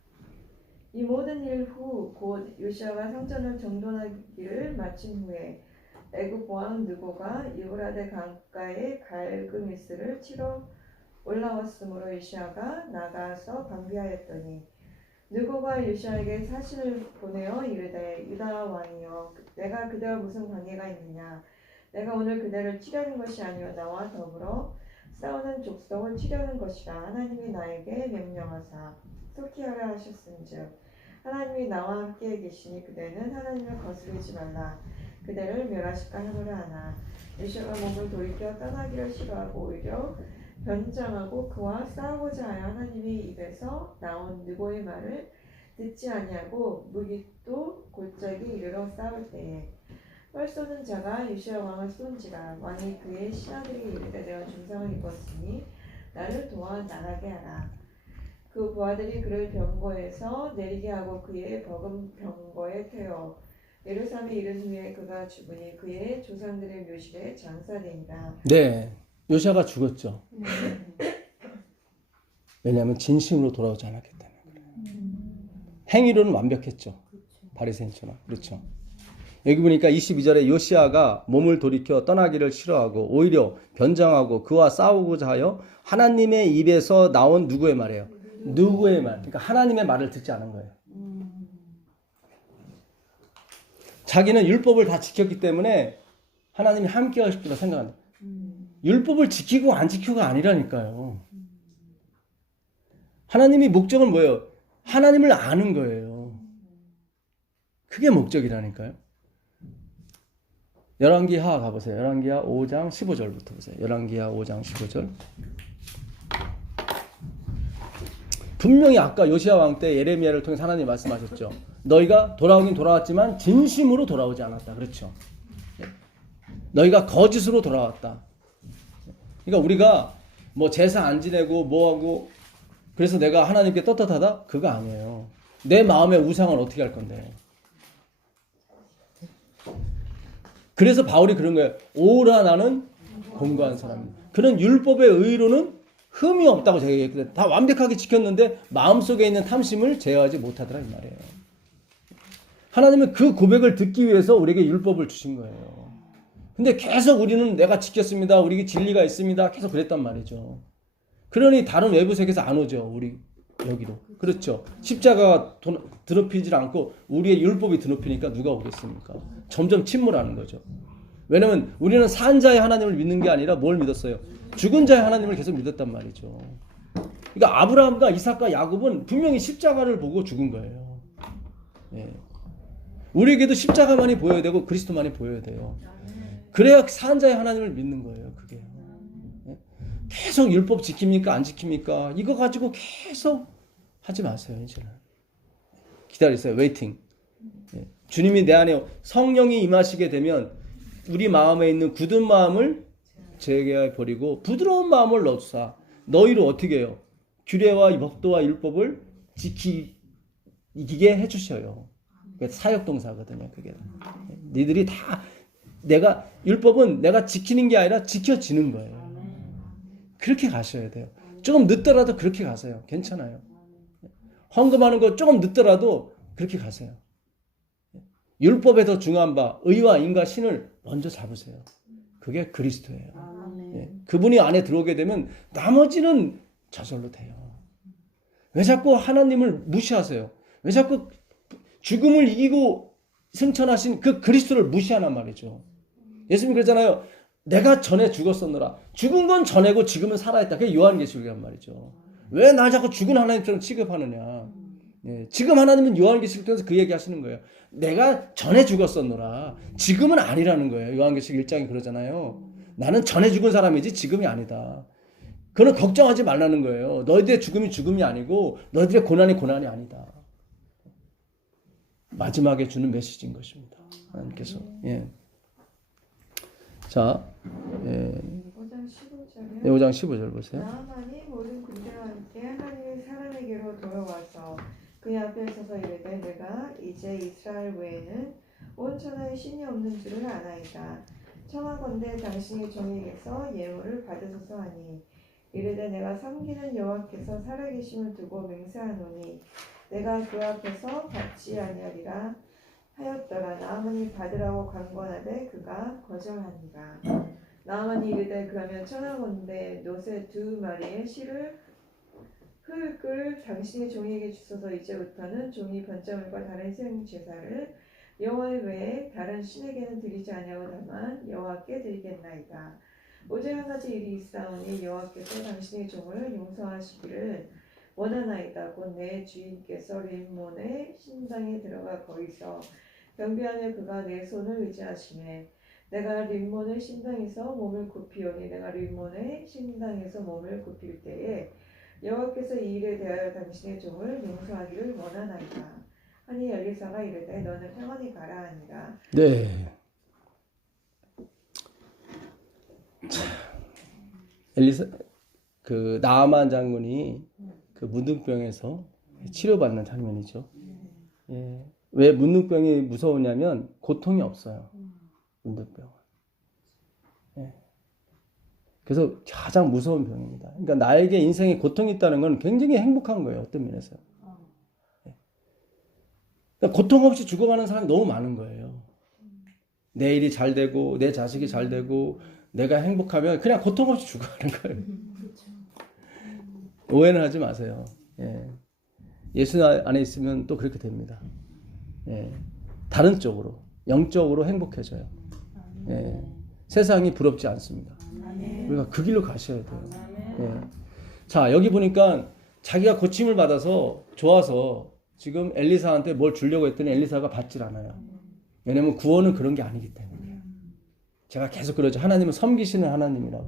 이 모든 일 후 곧 요시야가 성전을 정돈하기를 마친 후에 애굽 왕 느고가 유브라데 강가에 갈그미스를 치러 올라왔으므로 요시야가 나가서 방비하였더니 느고가 요시야에게 사신을 보내어 이르되 유다 왕이여 내가 그대와 무슨 관계가 있느냐 내가 오늘 그대를 치려는 것이 아니요 나와 더불어 싸우는 족속을 치려는 것이라 하나님이 나에게 명령하사 속히 하라 하셨은즉 하나님이 나와 함께 계시니 그대는 하나님을 거스르지 말라 그대를 멸하실까 하노라 하나 요시야가 몸을 돌이켜 떠나기를 싫어하고 오히려 변장하고 그와 싸우고자 하여 하나님의 입에서 나온 느고의 말을 듣지 아니하고 무기도 골짜기 이르러 싸울 때에 활 쏘는 자가 요시야 왕을 쏜지라 왕이 그의 신하들이 이르되 내가 중상을 입었으니 나를 도와 나가게 하라. 그 부하들이 그를 병거에서 내리게 하고 그의 버금 병거에 태워 예루살렘에 이른 후에 그가 죽으니 그의 조상들의 묘실에 장사되니라. 네, 요시야가 죽었죠. 왜냐하면 진심으로 돌아오지 않았기 때문에 그래요. 행위로는 완벽했죠. 바리새인처럼. 그렇죠. 여기 보니까 22절에 요시야가 몸을 돌이켜 떠나기를 싫어하고 오히려 변장하고 그와 싸우고자 하여 하나님의 입에서 나온 누구의 말이에요? 누구의 말. 그러니까 하나님의 말을 듣지 않은 거예요. 자기는 율법을 다 지켰기 때문에 하나님이 함께 하십시다 생각한다. 율법을 지키고 안 지키고가 아니라니까요. 하나님이 목적은 뭐예요? 하나님을 아는 거예요. 그게 목적이라니까요. 열왕기하 가보세요. 열왕기하 5장 15절부터 보세요. 열왕기하 5장 15절. 분명히 아까 요시야 왕 때 예레미야를 통해 하나님이 말씀하셨죠. 너희가 돌아오긴 돌아왔지만 진심으로 돌아오지 않았다. 그렇죠. 너희가 거짓으로 돌아왔다. 그러니까 우리가 뭐 제사 안 지내고 뭐하고 그래서 내가 하나님께 떳떳하다? 그거 아니에요. 내 마음의 우상을 어떻게 할 건데. 그래서 바울이 그런 거예요. 오라 나는 공고한 사람입니다. 그런 율법의 의로는 흠이 없다고 제가 얘기했거든요. 다 완벽하게 지켰는데 마음속에 있는 탐심을 제어하지 못하더라 이 말이에요. 하나님은 그 고백을 듣기 위해서 우리에게 율법을 주신 거예요. 근데 계속 우리는 내가 지켰습니다. 우리에게 진리가 있습니다. 계속 그랬단 말이죠. 그러니 다른 외부 세계에서 안 오죠. 우리 여기로. 그렇죠. 십자가가 드높이질 않고 우리의 율법이 드높이니까 누가 오겠습니까? 점점 침몰하는 거죠. 왜냐면 우리는 산 자의 하나님을 믿는 게 아니라 뭘 믿었어요? 죽은 자의 하나님을 계속 믿었단 말이죠. 그러니까 아브라함과 이삭과 야곱은 분명히 십자가를 보고 죽은 거예요. 예. 우리에게도 십자가만이 보여야 되고 그리스도만이 보여야 돼요. 그래야 산 자의 하나님을 믿는 거예요. 그게. 예? 계속 율법 지킵니까? 안 지킵니까? 이거 가지고 계속 하지 마세요. 이제는. 기다리세요. 웨이팅. 예. 주님이 내 안에 성령이 임하시게 되면 우리 마음에 있는 굳은 마음을 제게 버리고 부드러운 마음을 넣어주사 너희를 어떻게 해요? 규례와 법도와 율법을 지키게 해주셔요. 사역동사거든요. 그게 니들이 다 내가 율법은 내가 지키는 게 아니라 지켜지는 거예요. 그렇게 가셔야 돼요. 조금 늦더라도 그렇게 가세요. 괜찮아요. 헌금하는 거 조금 늦더라도 그렇게 가세요. 율법에 더 중요한 바 의와 인과 신을 먼저 잡으세요. 그게 그리스도예요. 예. 그분이 안에 들어오게 되면 나머지는 저절로 돼요. 왜 자꾸 하나님을 무시하세요? 왜 자꾸 죽음을 이기고 승천하신 그 그리스도를 무시하란 말이죠. 예수님이 그러잖아요. 내가 전에 죽었었노라. 죽은 건 전에고 지금은 살아있다. 그게 요한계시록이란 말이죠. 왜 날 자꾸 죽은 하나님처럼 취급하느냐. 예. 지금 하나님은 요한계시록 통해서 그 얘기 하시는 거예요. 내가 전에 죽었었노라. 지금은 아니라는 거예요. 요한계시록 1장이 그러잖아요. 나는 전에 죽은 사람이지 지금이 아니다. 그건 걱정하지 말라는 거예요. 너희들의 죽음이 죽음이 아니고 너희들의 고난이 고난이 아니다. 마지막에 주는 메시지인 것입니다. 하나님께서. 예. 자, 5장 15절에 5장 15절 보세요. 나하만이 모든 군대와 함께 하나님의 사람에게로 돌아와서 그의 앞에 서서 이르되 내가 이제 이스라엘 외에는 온 천하에 신이 없는 줄을 아나이다. 청하건대 당신의 종에게서 예물을 받으소서 하니 이르되 내가 섬기는 여호와께서 살아계심을 두고 맹세하노니 내가 그 앞에서 받지 아니하리라 하였더라. 나아만이 받으라고 강권하되 그가 거절하니라. 나아만이 이르되 그러면 청하건대 노새 2마리의 실을 흙을 당신의 종에게 주소서. 이제부터는 종이 번제물과 다른 생제사를 여호와 외에 다른 신에게는 드리지 아니하고 다만 여호와께 드리겠나이다. 오직 한 가지 일이 있사오니 여호와께서 당신의 종을 용서하시기를 원하나이다. 곧 내 주인께서 림몬의 신당에 들어가 거기서 경배하며 그가 내 손을 의지하시매 내가 림몬의 신당에서 몸을 굽히오니 내가 림몬의 신당에서 몸을 굽힐 때에 여호와께서 이 일에 대하여 당신의 종을 용서하기를 원하나이다. 하니 엘리사가 이르되 너는 평안히 가라 하니라. 네. 엘리사 그 나아만 장군이 그 문둥병에서 치료받는 장면이죠. 예. 왜 문둥병이 무서우냐면 고통이 없어요. 문둥병은. 예. 그래서 가장 무서운 병입니다. 그러니까 나에게 인생에 고통이 있다는 건 굉장히 행복한 거예요. 어떤 면에서. 예. 그러니까 고통 없이 죽어가는 사람이 너무 많은 거예요. 내 일이 잘 되고 내 자식이 잘 되고 내가 행복하면 그냥 고통 없이 죽어가는 거예요. 오해는 하지 마세요. 예. 예수 안에 있으면 또 그렇게 됩니다. 예. 다른 쪽으로 영적으로 행복해져요. 예. 세상이 부럽지 않습니다. 우리가 그 길로 가셔야 돼요. 예. 자, 여기 보니까 자기가 고침을 받아서 좋아서 지금 엘리사한테 뭘 주려고 했더니 엘리사가 받질 않아요. 왜냐면 구원은 그런 게 아니기 때문에. 제가 계속 그러죠. 하나님은 섬기시는 하나님이라고.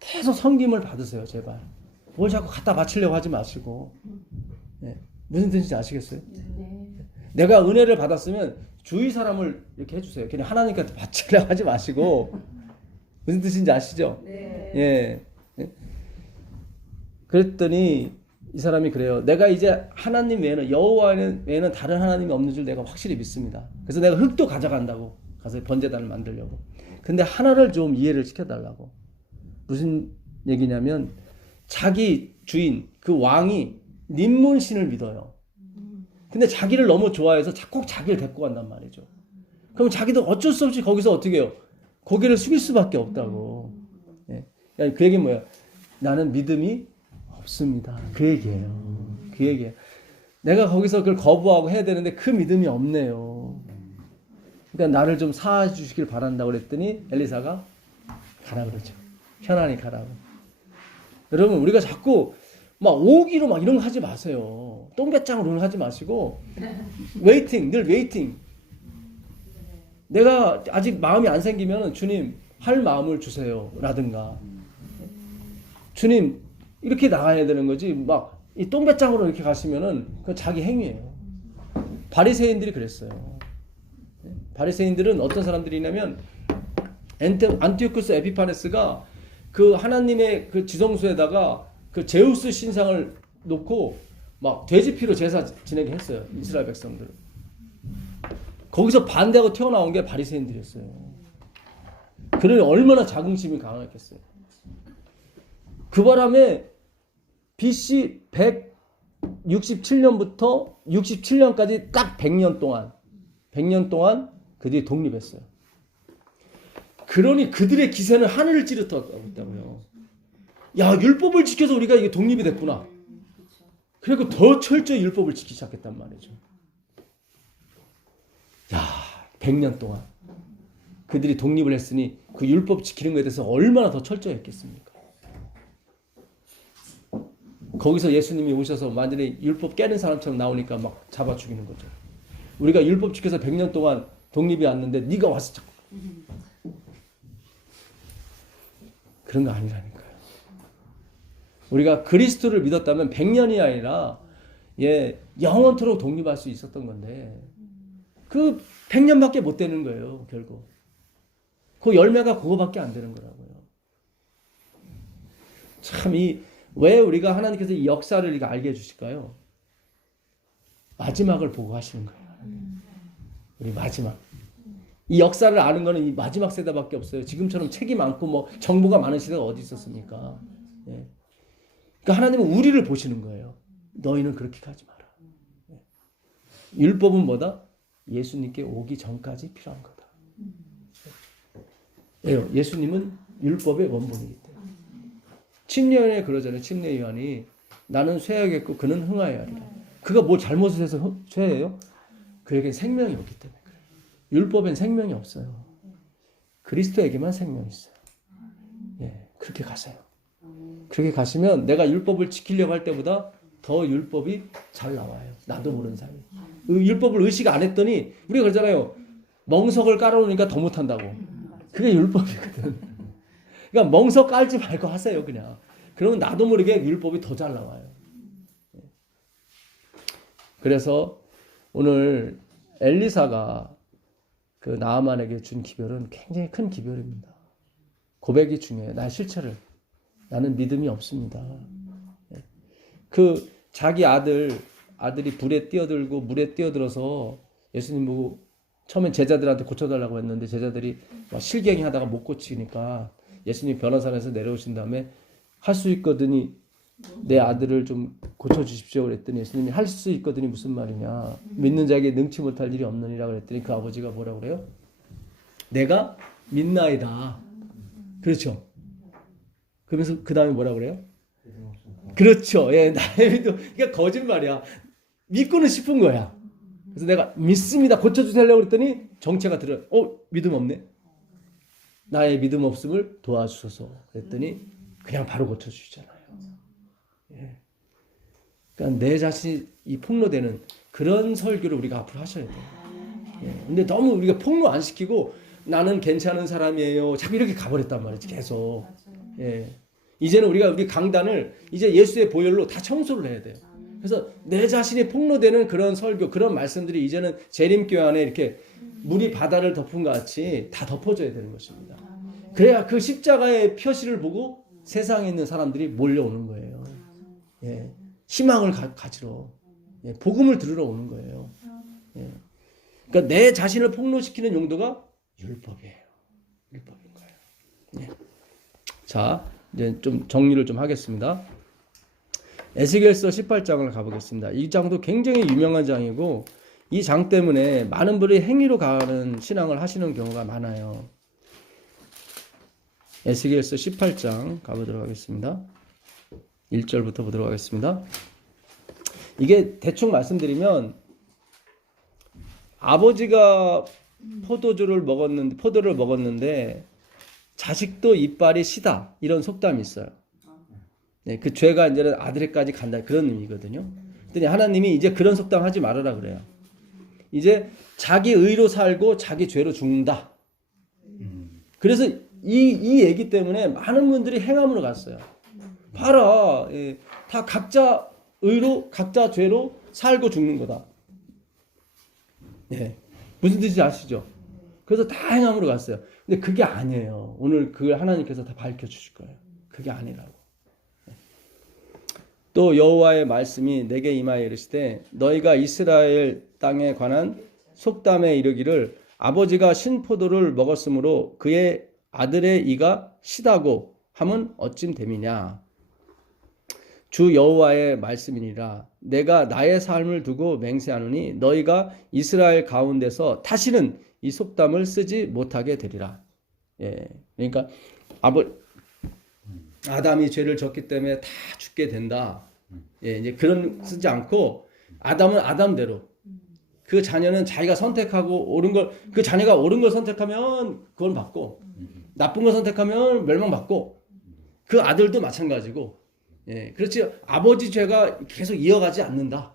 계속 섬김을 받으세요, 제발. 뭘 자꾸 갖다 바치려고 하지 마시고. 예. 무슨 뜻인지 아시겠어요? 내가 은혜를 받았으면 주위 사람을 이렇게 해주세요. 그냥 하나님께 바치려고 하지 마시고. 무슨 뜻인지 아시죠? 네. 예. 예. 그랬더니 이 사람이 그래요. 내가 이제 하나님 외에는 여호와 외에는 다른 하나님이 없는 줄 내가 확실히 믿습니다. 그래서 내가 흙도 가져간다고 가서 번제단을 만들려고. 근데 하나를 좀 이해를 시켜달라고. 무슨 얘기냐면 자기 주인 그 왕이 림몬 신을 믿어요. 근데 자기를 너무 좋아해서 꼭 자기를 데리고 간단 말이죠. 그럼 자기도 어쩔 수 없이 거기서 어떻게 해요? 고개를 숙일 수밖에 없다고. 예. 그 얘기는 뭐예요? 나는 믿음이 없습니다. 그 얘기예요. 그 얘기예요. 내가 거기서 그걸 거부하고 해야 되는데 그 믿음이 없네요. 그러니까 나를 좀 사해 주시길 바란다고 그랬더니 엘리사가 가라 그러죠. 편안히 가라고. 여러분 우리가 자꾸 막 오기로 막 이런 거 하지 마세요. 똥배짱으로 하지 마시고 웨이팅, 늘 웨이팅. 내가 아직 마음이 안 생기면 주님 할 마음을 주세요 라든가 주님 이렇게 나가야 되는 거지 막 이 똥배짱으로 이렇게 가시면은 그건 자기 행위예요. 바리새인들이 그랬어요. 바리새인들은 어떤 사람들이냐면 안티오쿠스 에피파네스가 그 하나님의 그 지성소에다가 그 제우스 신상을 놓고 막 돼지 피로 제사 지내게 했어요. 이스라엘 백성들. 거기서 반대하고 튀어나온 게 바리새인들이었어요. 그러니 얼마나 자긍심이 강했겠어요. 그 바람에 BC 167년부터 67년까지 딱 100년 동안 그들이 독립했어요. 그러니 그들의 기세는 하늘을 찌르었다고요. 야, 율법을 지켜서 우리가 이게 독립이 됐구나. 그리고 더 철저히 율법을 지키기 시작했단 말이죠. 야, 100년 동안 그들이 독립을 했으니 그 율법 지키는 것에 대해서 얼마나 더 철저했겠습니까? 거기서 예수님이 오셔서 완전히 율법 깨는 사람처럼 나오니까 막 잡아 죽이는 거죠. 우리가 율법 지켜서 100년 동안 독립이 왔는데 네가 와서 자꾸 그런 거 아니라니까요. 우리가 그리스도를 믿었다면 100년이 아니라 영원토록 독립할 수 있었던 건데 그 100년밖에 못 되는 거예요. 결국 그 열매가 그거밖에 안 되는 거라고요. 참 왜 우리가 하나님께서 이 역사를 우리가 알게 해주실까요? 마지막을 보고 하시는 거예요. 우리 마지막 이 역사를 아는 거는 이 마지막 세대밖에 없어요. 지금처럼 책이 많고 뭐 정보가 많은 시대가 어디 있었습니까? 예. 그러니까 하나님은 우리를 보시는 거예요. 너희는 그렇게 가지 마라. 예. 율법은 뭐다? 예수님께 오기 전까지 필요한 거다. 예. 예수님은 율법의 원본이기 때문에. 침례요한에 그러잖아요. 침례요한이 나는 쇠하겠고 그는 흥하여야 하리라. 그가 뭐 잘못을 해서 쇠해요? 그에겐 생명이 없기 때문에 그래요. 율법엔 생명이 없어요. 그리스도에게만 생명이 있어요. 예, 그렇게 가세요. 그렇게 가시면 내가 율법을 지키려고 할 때보다 더 율법이 잘 나와요. 나도 모르는 사이에. 율법을 의식 안 했더니 우리가 그러잖아요. 멍석을 깔아놓으니까 더 못한다고. 그게 율법이거든. 그러니까 멍석 깔지 말고 하세요. 그냥. 그러면 나도 모르게 율법이 더 잘 나와요. 그래서 오늘 엘리사가 그 나아만에게 준 기별은 굉장히 큰 기별입니다. 고백이 중요해요. 나의 실체를. 나는 믿음이 없습니다. 그 자기 아들이 불에 뛰어들고 물에 뛰어들어서 예수님 보고 처음엔 제자들한테 고쳐달라고 했는데 제자들이 막 실갱이 하다가 못 고치니까 예수님 변호사에서 내려오신 다음에 할 수 있거든이 내 아들을 좀 고쳐주십시오 그랬더니 예수님이 할 수 있거든이 무슨 말이냐. 믿는 자에게 능치 못할 일이 없느니라 그랬더니 그 아버지가 뭐라고 그래요? 내가 믿나이다. 그렇죠. 그러면서 그 다음에 뭐라고 그래요? 그렇죠. 예, 나의 믿음. 그러니까 거짓말이야. 믿고는 싶은 거야. 그래서 내가 믿습니다. 고쳐주세요 그랬더니 정체가 들어. 믿음 없네. 나의 믿음 없음을 도와주소서 그랬더니 그냥 바로 고쳐주시잖아요. 예. 그러니까 내 자신이 폭로되는 그런 설교를 우리가 앞으로 하셔야 돼요. 예. 근데 너무 우리가 폭로 안 시키고 나는 괜찮은 사람이에요. 자꾸 이렇게 가버렸단 말이지 계속. 예. 이제는 우리 강단을 이제 예수의 보혈로 다 청소를 해야 돼요. 그래서 내 자신이 폭로되는 그런 설교, 그런 말씀들이 이제는 재림교회 안에 이렇게 물이 바다를 덮은 것 같이 다 덮어져야 되는 것입니다. 그래야 그 십자가의 표시를 보고 세상에 있는 사람들이 몰려오는 거예요. 예. 희망을 가지러. 예. 복음을 들으러 오는 거예요. 예. 그러니까 내 자신을 폭로시키는 용도가 율법이에요. 율법인 거예요. 예. 자, 이제 좀 정리를 좀 하겠습니다. 에스겔서 18장을 가보겠습니다. 이 장도 굉장히 유명한 장이고 이 장 때문에 많은 분이 행위로 가는 신앙을 하시는 경우가 많아요. 에스겔서 18장 가보도록 하겠습니다. 1절부터 보도록 하겠습니다. 이게 대충 말씀드리면 아버지가 포도를 먹었는데 자식도 이빨이 시다 이런 속담이 있어요. 네, 그 죄가 이제는 아들에까지 간다 그런 의미거든요. 그랬더니 하나님이 이제 그런 속담 하지 말아라 그래요. 이제 자기 의로 살고 자기 죄로 죽는다. 그래서 이 얘기 때문에 많은 분들이 행함으로 갔어요. 봐라, 예, 다 각자 의로 각자 죄로 살고 죽는 거다. 예, 무슨 뜻인지 아시죠? 그래서 다 행함으로 갔어요. 근데 그게 아니에요. 오늘 그걸 하나님께서 다 밝혀주실 거예요. 그게 아니라고. 또 여호와의 말씀이 내게 임하여 이르시되 너희가 이스라엘 땅에 관한 속담에 이르기를 아버지가 신포도를 먹었으므로 그의 아들의 이가 시다고 함은 어찜 됨이냐. 주 여호와의 말씀이니라. 내가 나의 삶을 두고 맹세하노니 너희가 이스라엘 가운데서 다시는 이 속담을 쓰지 못하게 되리라. 예, 그러니까 아담이 죄를 졌기 때문에 다 죽게 된다. 예, 이제 그런 쓰지 않고 아담은 아담대로 그 자녀는 자기가 선택하고 옳은 걸 그 자녀가 옳은 걸 선택하면 그건 받고 나쁜 걸 선택하면 멸망받고 그 아들도 마찬가지고 예, 그렇지 아버지 죄가 계속 이어가지 않는다.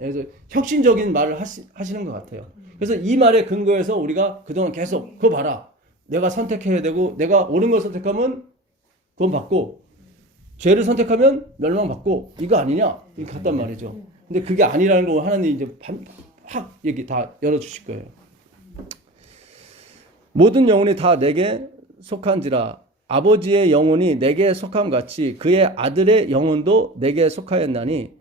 예, 그래서 혁신적인 말을 하시는 것 같아요. 그래서 이 말에 근거해서 우리가 그동안 계속 그거 봐라. 내가 선택해야 되고 내가 옳은 걸 선택하면 그건 받고 죄를 선택하면 멸망받고 이거 아니냐? 이렇게 갔단 말이죠. 근데 그게 아니라는 거 하나님이 이제 확 얘기 다 열어주실 거예요. 모든 영혼이 다 내게 속한지라 아버지의 영혼이 내게 속함 같이 그의 아들의 영혼도 내게 속하였나니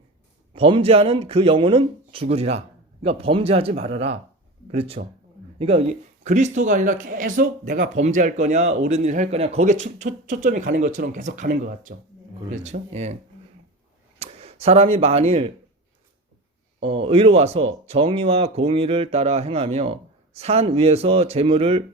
범죄하는 그 영혼은 죽으리라. 그러니까 범죄하지 말아라. 그렇죠. 그러니까 그리스도가 아니라 계속 내가 범죄할 거냐 옳은 일을 할 거냐 거기에 초점이 가는 것처럼 계속 가는 것 같죠. 그렇죠? 예. 사람이 만일 의로워서 정의와 공의를 따라 행하며 산 위에서 재물을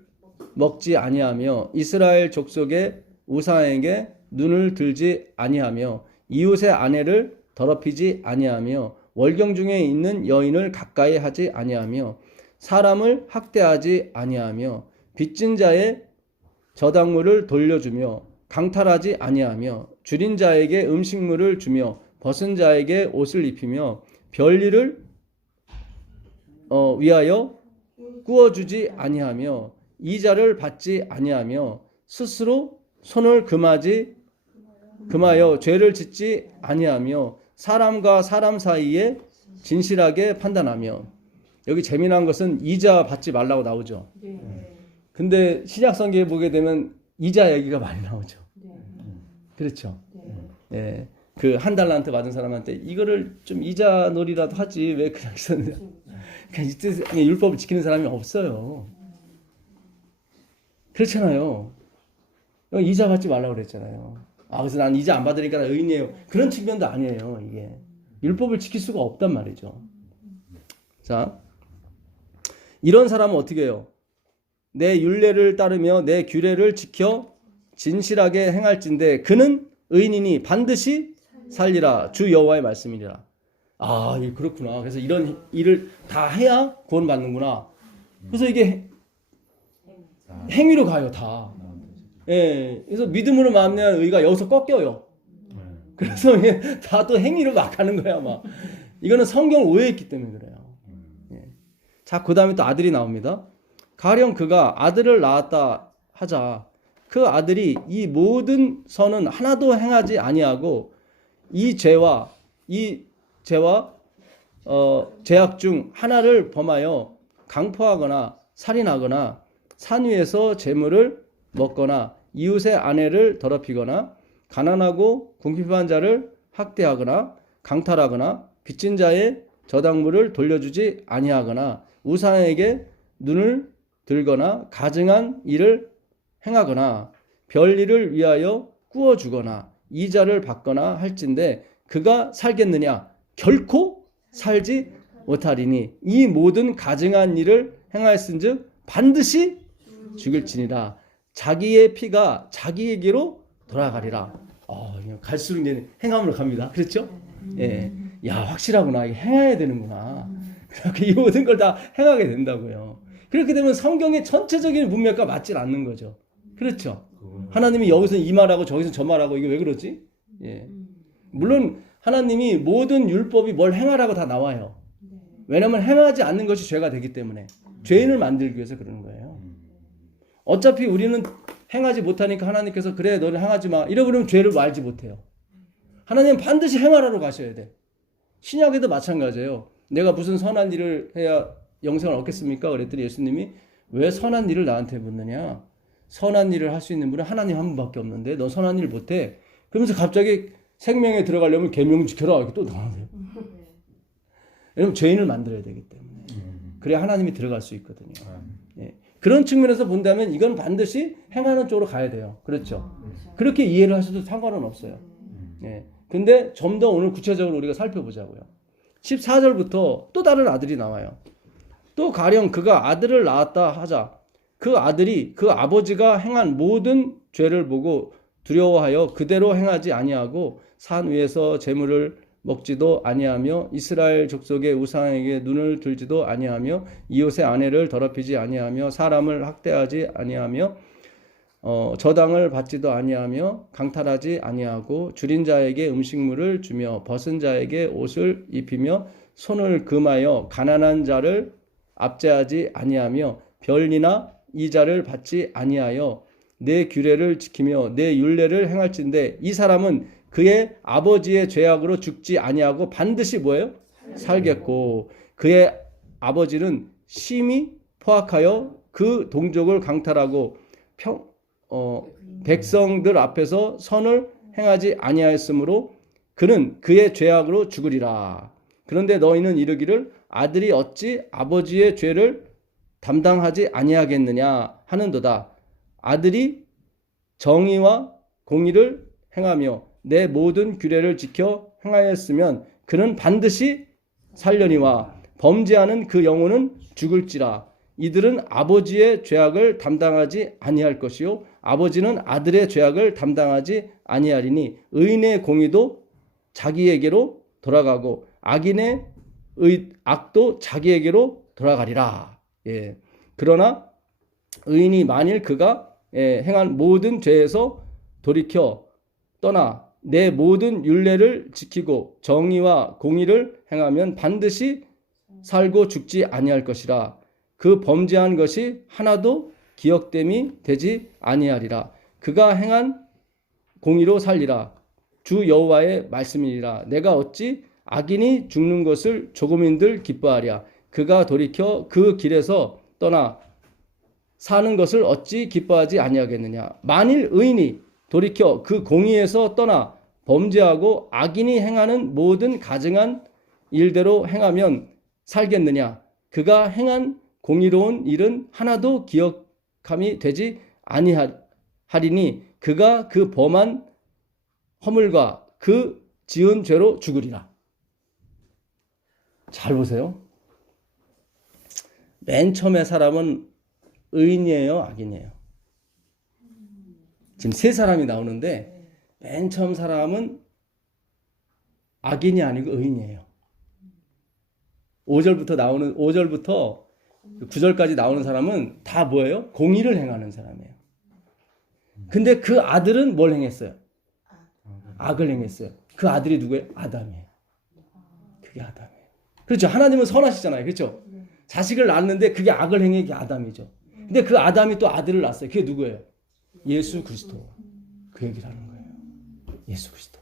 먹지 아니하며 이스라엘 족속의 우상에게 눈을 들지 아니하며 이웃의 아내를 더럽히지 아니하며 월경 중에 있는 여인을 가까이 하지 아니하며 사람을 학대하지 아니하며 빚진 자의 저당물을 돌려주며 강탈하지 아니하며 줄인 자에게 음식물을 주며 벗은 자에게 옷을 입히며 별일을 위하여 꾸어주지 아니하며 이자를 받지 아니하며 스스로 손을 금하여 죄를 짓지 아니하며 사람과 사람 사이에 진실하게 판단하며 여기 재미난 것은 이자 받지 말라고 나오죠. 근데 신약 성경에 보게 되면 이자 얘기가 많이 나오죠. 그렇죠. 예. 그 한 달란트 받은 사람한테 이거를 좀 이자 놀이라도 하지 왜 그냥 있었느냐. 그냥 이때 율법을 지키는 사람이 없어요. 그렇잖아요. 이자 받지 말라고 그랬잖아요. 그래서 난 이자 안 받으니까 의인이에요. 그런 측면도 아니에요. 이게 율법을 지킬 수가 없단 말이죠. 자, 이런 사람은 어떻게 해요? 내 율례를 따르며 내 규례를 지켜 진실하게 행할진대 그는 의인이니 반드시 살리라. 주 여호와의 말씀이니라. 그렇구나. 그래서 이런 일을 다 해야 구원 받는구나. 그래서 이게 행위로 가요, 다. 예. 그래서 믿음으로 마음내한 의가 여기서 꺾여요. 그래서 다 또 행위로 막 가는 거야, 막. 이거는 성경을 오해했기 때문에 그래요. 예. 자, 그 다음에 또 아들이 나옵니다. 가령 그가 아들을 낳았다 하자. 그 아들이 이 모든 선은 하나도 행하지 아니하고 이 죄와 죄악 중 하나를 범하여 강포하거나 살인하거나 산 위에서 재물을 먹거나 이웃의 아내를 더럽히거나 가난하고 궁핍한 자를 학대하거나 강탈하거나 빚진 자의 저당물을 돌려주지 아니하거나 우상에게 눈을 들거나 가증한 일을 행하거나 별일을 위하여 꾸어주거나 이자를 받거나 할진대 그가 살겠느냐? 결코 살지 못하리니 이 모든 가증한 일을 행하였은즉 반드시 죽일지니라. 자기의 피가 자기에게로 돌아가리라. 갈수록 이제 행함으로 갑니다. 그렇죠? 예. 야, 확실하구나. 이게 행해야 되는구나. 그렇게 이 모든 걸 다 행하게 된다고요. 그렇게 되면 성경의 전체적인 문맥과 맞질 않는 거죠. 그렇죠? 하나님이 여기서는 이 말하고 저기서는 저 말하고 이게 왜 그러지? 예. 물론 하나님이 모든 율법이 뭘 행하라고 다 나와요. 왜냐하면 행하지 않는 것이 죄가 되기 때문에 죄인을 만들기 위해서 그러는 거예요. 어차피 우리는 행하지 못하니까 하나님께서 그래 너는 행하지 마 이러면 죄를 알지 못해요. 하나님은 반드시 행하라고 가셔야 돼. 신약에도 마찬가지예요. 내가 무슨 선한 일을 해야 영생을 얻겠습니까? 그랬더니 예수님이 왜 선한 일을 나한테 묻느냐? 선한 일을 할 수 있는 분은 하나님 한 분밖에 없는데 너 선한 일 못해. 그러면서 갑자기 생명에 들어가려면 계명 지켜라 이렇게 또 나오네요. 왜냐면 죄인을 만들어야 되기 때문에 그래야 하나님이 들어갈 수 있거든요. 예. 그런 측면에서 본다면 이건 반드시 행하는 쪽으로 가야 돼요. 그렇죠? 그렇게 이해를 하셔도 상관은 없어요. 예. 근데 좀 더 오늘 구체적으로 우리가 살펴보자고요. 14절부터 또 다른 아들이 나와요. 또 가령 그가 아들을 낳았다 하자. 그 아들이 그 아버지가 행한 모든 죄를 보고 두려워하여 그대로 행하지 아니하고 산 위에서 재물을 먹지도 아니하며 이스라엘 족속의 우상에게 눈을 들지도 아니하며 이웃의 아내를 더럽히지 아니하며 사람을 학대하지 아니하며 저당을 받지도 아니하며 강탈하지 아니하고 줄인 자에게 음식물을 주며 벗은 자에게 옷을 입히며 손을 금하여 가난한 자를 압제하지 아니하며 별이나 이자를 받지 아니하여 내 규례를 지키며 내 율례를 행할진대 이 사람은 그의 아버지의 죄악으로 죽지 아니하고 반드시 뭐예요? 살겠고 그의 아버지는 심히 포악하여 그 동족을 강탈하고 백성들 앞에서 선을 행하지 아니하였으므로 그는 그의 죄악으로 죽으리라. 그런데 너희는 이르기를 아들이 어찌 아버지의 죄를 담당하지 아니하겠느냐 하는도다. 아들이 정의와 공의를 행하며 내 모든 규례를 지켜 행하였으면 그는 반드시 살려니와 범죄하는 그 영혼은 죽을지라. 이들은 아버지의 죄악을 담당하지 아니할 것이요 아버지는 아들의 죄악을 담당하지 아니하리니 의인의 공의도 자기에게로 돌아가고 악인의 악도 자기에게로 돌아가리라. 예. 그러나 의인이 만일 그가 행한 모든 죄에서 돌이켜 떠나 내 모든 율례를 지키고 정의와 공의를 행하면 반드시 살고 죽지 아니할 것이라. 그 범죄한 것이 하나도 기억됨이 되지 아니하리라. 그가 행한 공의로 살리라. 주 여호와의 말씀이니라. 내가 어찌 악인이 죽는 것을 조금인들 기뻐하랴. 그가 돌이켜 그 길에서 떠나 사는 것을 어찌 기뻐하지 아니하겠느냐. 만일 의인이 돌이켜 그 공의에서 떠나 범죄하고 악인이 행하는 모든 가증한 일대로 행하면 살겠느냐. 그가 행한 공의로운 일은 하나도 기억함이 되지 아니하리니 그가 그 범한 허물과 그 지은 죄로 죽으리라. 잘 보세요. 맨 처음에 사람은 의인이에요, 악인이에요? 지금 세 사람이 나오는데 맨 처음 사람은 악인이 아니고 의인이에요. 5절부터 9절까지 나오는 사람은 다 뭐예요? 공의를 행하는 사람이에요. 근데 그 아들은 뭘 행했어요? 악을 행했어요. 그 아들이 누구예요? 아담이에요. 그게 아담이에요. 그렇죠. 하나님은 선하시잖아요. 그렇죠. 자식을 낳았는데 그게 악을 행해 그게 아담이죠. 근데 그 아담이 또 아들을 낳았어요. 그게 누구예요? 예수 그리스도. 그 얘기를 하는 거예요. 예수 그리스도.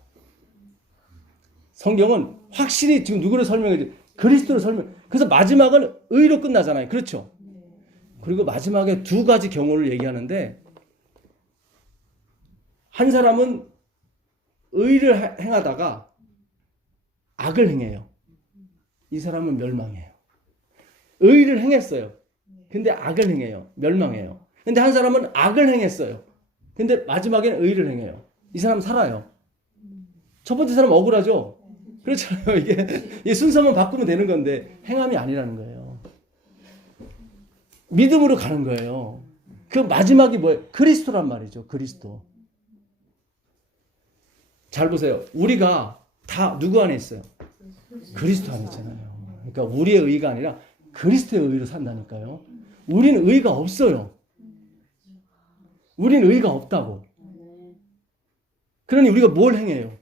성경은 확실히 지금 누구를 설명해? 그리스도를 설명. 그래서 마지막은 의로 끝나잖아요. 그렇죠. 그리고 마지막에 두 가지 경우를 얘기하는데 한 사람은 의를 행하다가 악을 행해요. 이 사람은 멸망해요. 의를 행했어요. 근데 악을 행해요. 멸망해요. 근데 한 사람은 악을 행했어요. 근데 마지막에는 의를 행해요. 이 사람 살아요. 첫 번째 사람 억울하죠? 그렇잖아요. 이게 순서만 바꾸면 되는 건데 행함이 아니라는 거예요. 믿음으로 가는 거예요. 그 마지막이 뭐예요? 그리스도란 말이죠. 그리스도. 잘 보세요. 우리가 다 누구 안에 있어요? 그리스도 안에 있잖아요. 그러니까 우리의 의가 아니라 그리스도의 의로 산다니까요. 우리는 의가 없어요. 우리는 의가 없다고. 그러니 우리가 뭘 행해요?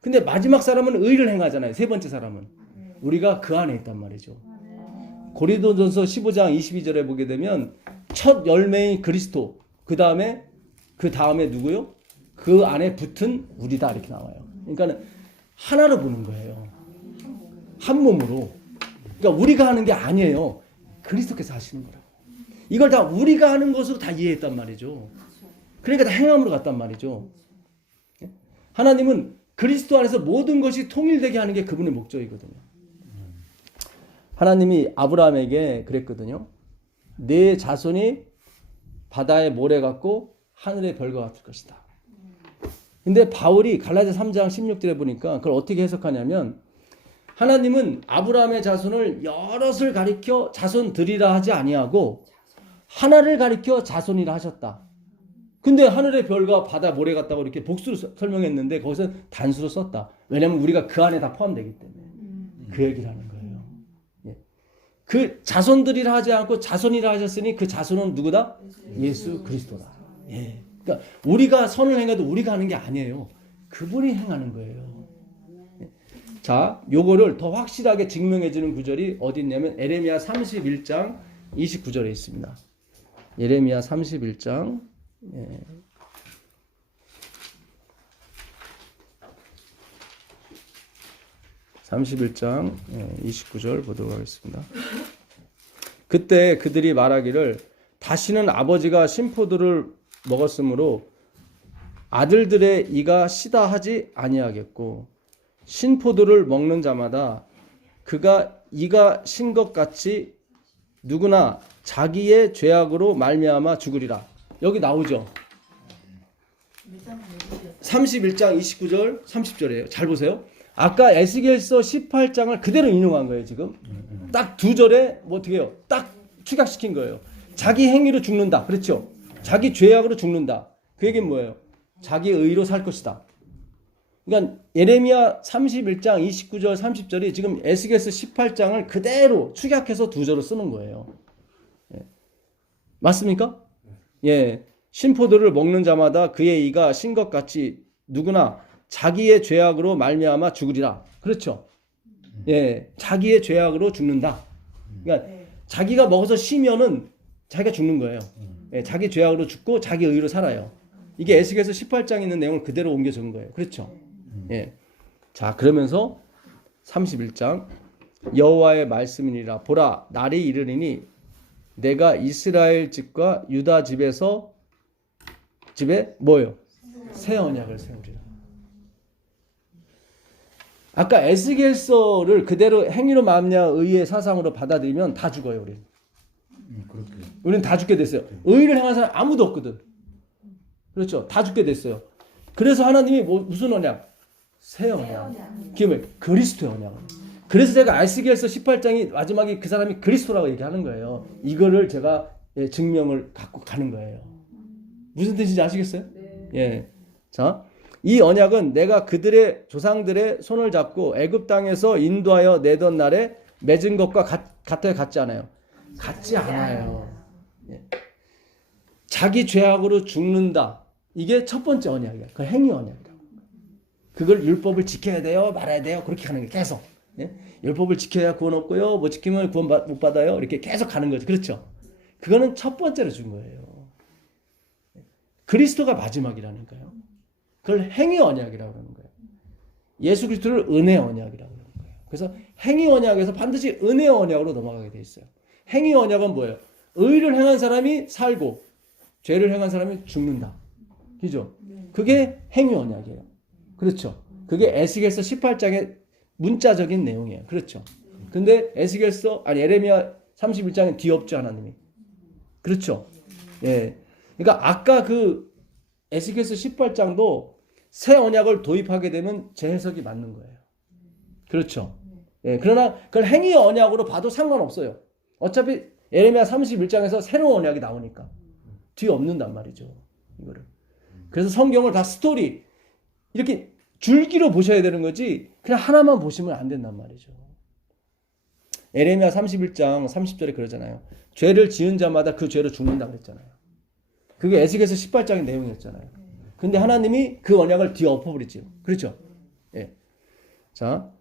근데 마지막 사람은 의를 행하잖아요. 세 번째 사람은. 우리가 그 안에 있단 말이죠. 고린도전서 15장 22절에 보게 되면 첫 열매인 그리스도, 그 다음에 누구요? 그 안에 붙은 우리다 이렇게 나와요. 그러니까 하나로 보는 거예요. 한 몸으로. 그러니까 우리가 하는 게 아니에요. 그리스도께서 하시는 거라고. 이걸 다 우리가 하는 것으로 다 이해했단 말이죠. 그러니까 다 행함으로 갔단 말이죠. 하나님은 그리스도 안에서 모든 것이 통일되게 하는 게 그분의 목적이거든요. 하나님이 아브라함에게 그랬거든요. 내 자손이 바다의 모래 같고 하늘의 별과 같을 것이다. 근데 바울이 갈라디아 3장 16절에 보니까 그걸 어떻게 해석하냐면 하나님은 아브라함의 자손을 여럿을 가리켜 자손들이라 하지 아니하고 하나를 가리켜 자손이라 하셨다. 근데 하늘의 별과 바다 모래 같다고 이렇게 복수로 설명했는데 거기서 단수로 썼다. 왜냐하면 우리가 그 안에 다 포함되기 때문에. 그 얘기를 하는 거예요. 예. 그 자손들이라 하지 않고 자손이라 하셨으니 그 자손은 누구다? 예수 그리스도다. 예. 그러니까 우리가 선을 행해도 우리가 하는 게 아니에요. 그분이 행하는 거예요. 예. 자, 요거를 더 확실하게 증명해 주는 구절이 어디 있냐면 예레미야 31장 29절에 있습니다. 예레미야 31장 31장 29절 보도록 하겠습니다. 그때 그들이 말하기를 다시는 아버지가 신포도를 먹었으므로 아들들의 이가 시다 하지 아니하겠고 신포도를 먹는 자마다 그가 이가 신 것 같이 누구나 자기의 죄악으로 말미암아 죽으리라. 여기 나오죠. 31장 29절 30절이에요. 잘 보세요. 아까 에스겔서 18장을 그대로 인용한 거예요. 지금 딱 두 절에 뭐 어떻게 해요? 딱 축약시킨 거예요. 자기 행위로 죽는다. 그렇죠? 자기 죄악으로 죽는다. 그 얘기는 뭐예요? 자기 의로 살 것이다. 그러니까 예레미야 31장 29절 30절이 지금 에스겔서 18장을 그대로 축약해서 두 절을 쓰는 거예요. 예. 맞습니까? 예. 신포도를 먹는 자마다 그의 이가 신 것 같이 누구나 자기의 죄악으로 말미암아 죽으리라. 그렇죠? 예. 자기의 죄악으로 죽는다. 그러니까 자기가 먹어서 쉬면은 자기가 죽는 거예요. 예. 자기 죄악으로 죽고 자기 의로 살아요. 이게 에스겔서 18장에 있는 내용을 그대로 옮겨 적은 거예요. 그렇죠? 예. 자, 그러면서 31장 여호와의 말씀이니라. 보라, 날이 이르리니 내가 이스라엘 집과 유다 집에 뭐예요? 새 언약을 세우리라. 아까 에스겔서를 그대로 행위로 말미암아 의의 사상으로 받아들이면 다 죽어요, 우리는. 우리는 다 죽게 됐어요. 의를 행하는 사람 아무도 없거든. 그렇죠? 다 죽게 됐어요. 그래서 하나님이 무슨 언약? 새 언약. 그게 그리스도의 언약. 그래서 제가 에스겔서 18장이 마지막에 그 사람이 그리스도라고 얘기하는 거예요. 이거를 제가 증명을 갖고 가는 거예요. 무슨 뜻인지 아시겠어요? 네. 예. 자, 이 언약은 내가 그들의 조상들의 손을 잡고 애굽 땅에서 인도하여 내던 날에 맺은 것과 같아요, 같지 않아요? 같지 않아요. 예. 자기 죄악으로 죽는다. 이게 첫 번째 언약이야. 그 행위 언약이라고. 그걸 율법을 지켜야 돼요, 말아야 돼요. 그렇게 가는 게 계속. 예? 율법을 지켜야 구원 없고요. 뭐 지키면 구원 못 받아요. 이렇게 계속 가는 거죠. 그렇죠? 그거는 첫 번째로 준 거예요. 그리스도가 마지막이라니까요. 그걸 행위 언약이라고 하는 거예요. 예수 그리스도를 은혜 언약이라고 하는 거예요. 그래서 행위 언약에서 반드시 은혜 언약으로 넘어가게 돼 있어요. 행위 언약은 뭐예요? 의를 행한 사람이 살고 죄를 행한 사람이 죽는다. 그죠? 그게 행위 언약이에요. 그렇죠? 그게 에스겔서 18장의 문자적인 내용이에요. 그렇죠? 근데 예레미야 31장은 뒤엎죠, 하나님이. 그렇죠? 예. 그러니까 아까 그 에스겔서 18장도 새 언약을 도입하게 되면 제 해석이 맞는 거예요. 그렇죠? 예. 그러나 그걸 행위 언약으로 봐도 상관없어요. 어차피 예레미야 31장에서 새로운 언약이 나오니까 뒤엎는단 말이죠. 이거를. 그래서 성경을 다 스토리 이렇게 줄기로 보셔야 되는 거지 그냥 하나만 보시면 안 된단 말이죠. 예레미야 31장 30절에 그러잖아요. 죄를 지은 자마다 그 죄로 죽는다 그랬잖아요. 그게 에스겔서 18장의 내용이었잖아요. 근데 하나님이 그 언약을 뒤엎어버리죠. 그렇죠? 예. 자,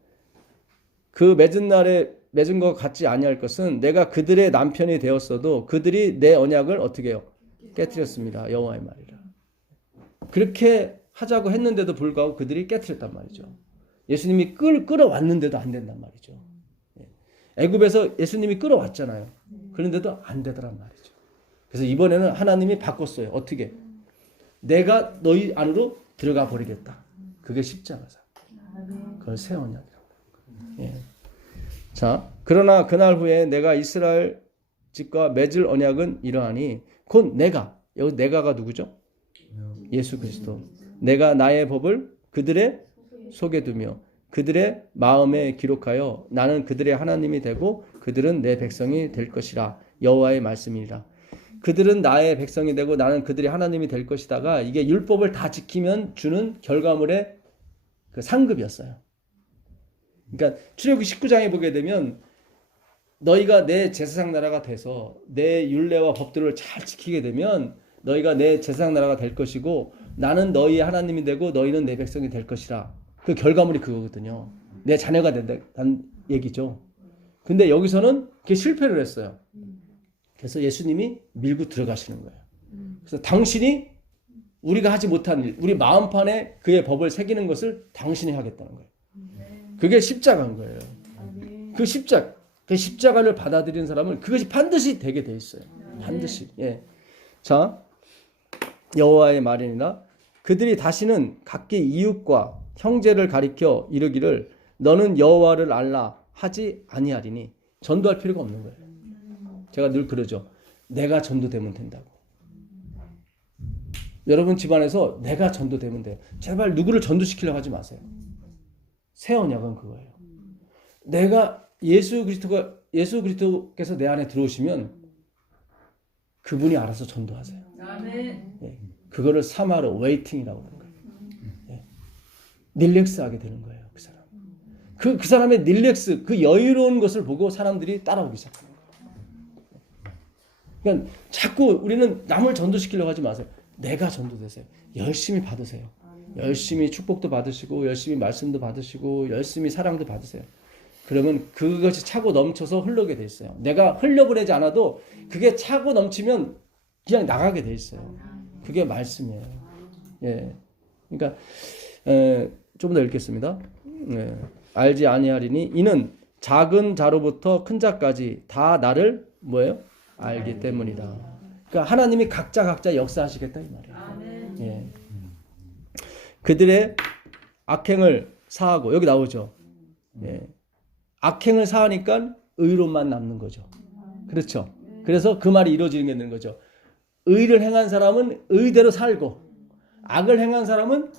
그 맺은 날에 맺은 것 같지 아니할 것은 내가 그들의 남편이 되었어도 그들이 내 언약을 어떻게 해요? 깨뜨렸습니다. 여호와의 말이라. 그렇게 하자고 했는데도 불구하고 그들이 깨뜨렸단 말이죠. 예수님이 끌어왔는데도 안 된단 말이죠. 애굽에서 예수님이 끌어왔잖아요. 그런데도 안 되더란 말이죠. 그래서 이번에는 하나님이 바꿨어요. 어떻게? 내가 너희 안으로 들어가 버리겠다. 그게 십자가사. 그걸 새 언약이라고. 예. 자, 그러나 그날 후에 내가 이스라엘 집과 맺을 언약은 이러하니 곧 내가, 여기 내가가 누구죠? 예수 그리스도. 내가 나의 법을 그들의 속에 두며 그들의 마음에 기록하여 나는 그들의 하나님이 되고 그들은 내 백성이 될 것이라. 여호와의 말씀이라. 그들은 나의 백성이 되고 나는 그들의 하나님이 될 것이다가 이게 율법을 다 지키면 주는 결과물의 그 상급이었어요. 그러니까 출애굽기 19장에 보게 되면 너희가 내 제사장 나라가 돼서 내 율례와 법들을 잘 지키게 되면 너희가 내 제사장 나라가 될 것이고 나는 너희의 하나님이 되고 너희는 내 백성이 될 것이라. 그 결과물이 그거거든요. 내 자녀가 된다는 얘기죠. 근데 여기서는 그게 실패를 했어요. 그래서 예수님이 밀고 들어가시는 거예요. 그래서 당신이 우리가 하지 못한 일, 우리 마음판에 그의 법을 새기는 것을 당신이 하겠다는 거예요. 그게 십자가인 거예요. 그 십자가를 받아들이는 사람은 그것이 반드시 되게 돼 있어요. 반드시. 예. 자, 여호와의 말이니라. 그들이 다시는 각기 이웃과 형제를 가리켜 이르기를 너는 여호와를 알라 하지 아니하리니 전도할 필요가 없는 거예요. 제가 늘 그러죠. 내가 전도되면 된다고. 여러분 집안에서 내가 전도되면 돼요. 제발 누구를 전도시키려고 하지 마세요. 새 언약은 그거예요. 내가 예수 그리스도께서 내 안에 들어오시면 그분이 알아서 전도하세요. 아멘. 예. 그거를 사마르 웨이팅이라고 하는 거예요. 예. 릴렉스하게 되는 거예요. 그 사람. 그 사람의 릴렉스, 그 여유로운 것을 보고 사람들이 따라오기 시작하는 거예요. 그러니까 자꾸 우리는 남을 전도시키려고 하지 마세요. 내가 전도되세요. 열심히 받으세요. 열심히 축복도 받으시고 열심히 말씀도 받으시고 열심히 사랑도 받으세요. 그러면 그것이 차고 넘쳐서 흐르게 돼 있어요. 내가 흘려보내지 않아도 그게 차고 넘치면 그냥 나가게 돼 있어요. 그게 말씀이에요. 예. 그러니까 좀 더 읽겠습니다. 알지 아니하리니 이는 작은 자로부터 큰 자까지 다 나를 뭐예요? 알기 때문이다. 그러니까 하나님이 각자 역사하시겠다 이 말이에요. 아멘. 예. 그들의 악행을 사하고 여기 나오죠. 예. 악행을 사하니까 의로만 남는 거죠. 그렇죠. 그래서 그 말이 이루어지는 게 되는 거죠. 의를 행한 사람은 의대로 살고 악을 행한 사람은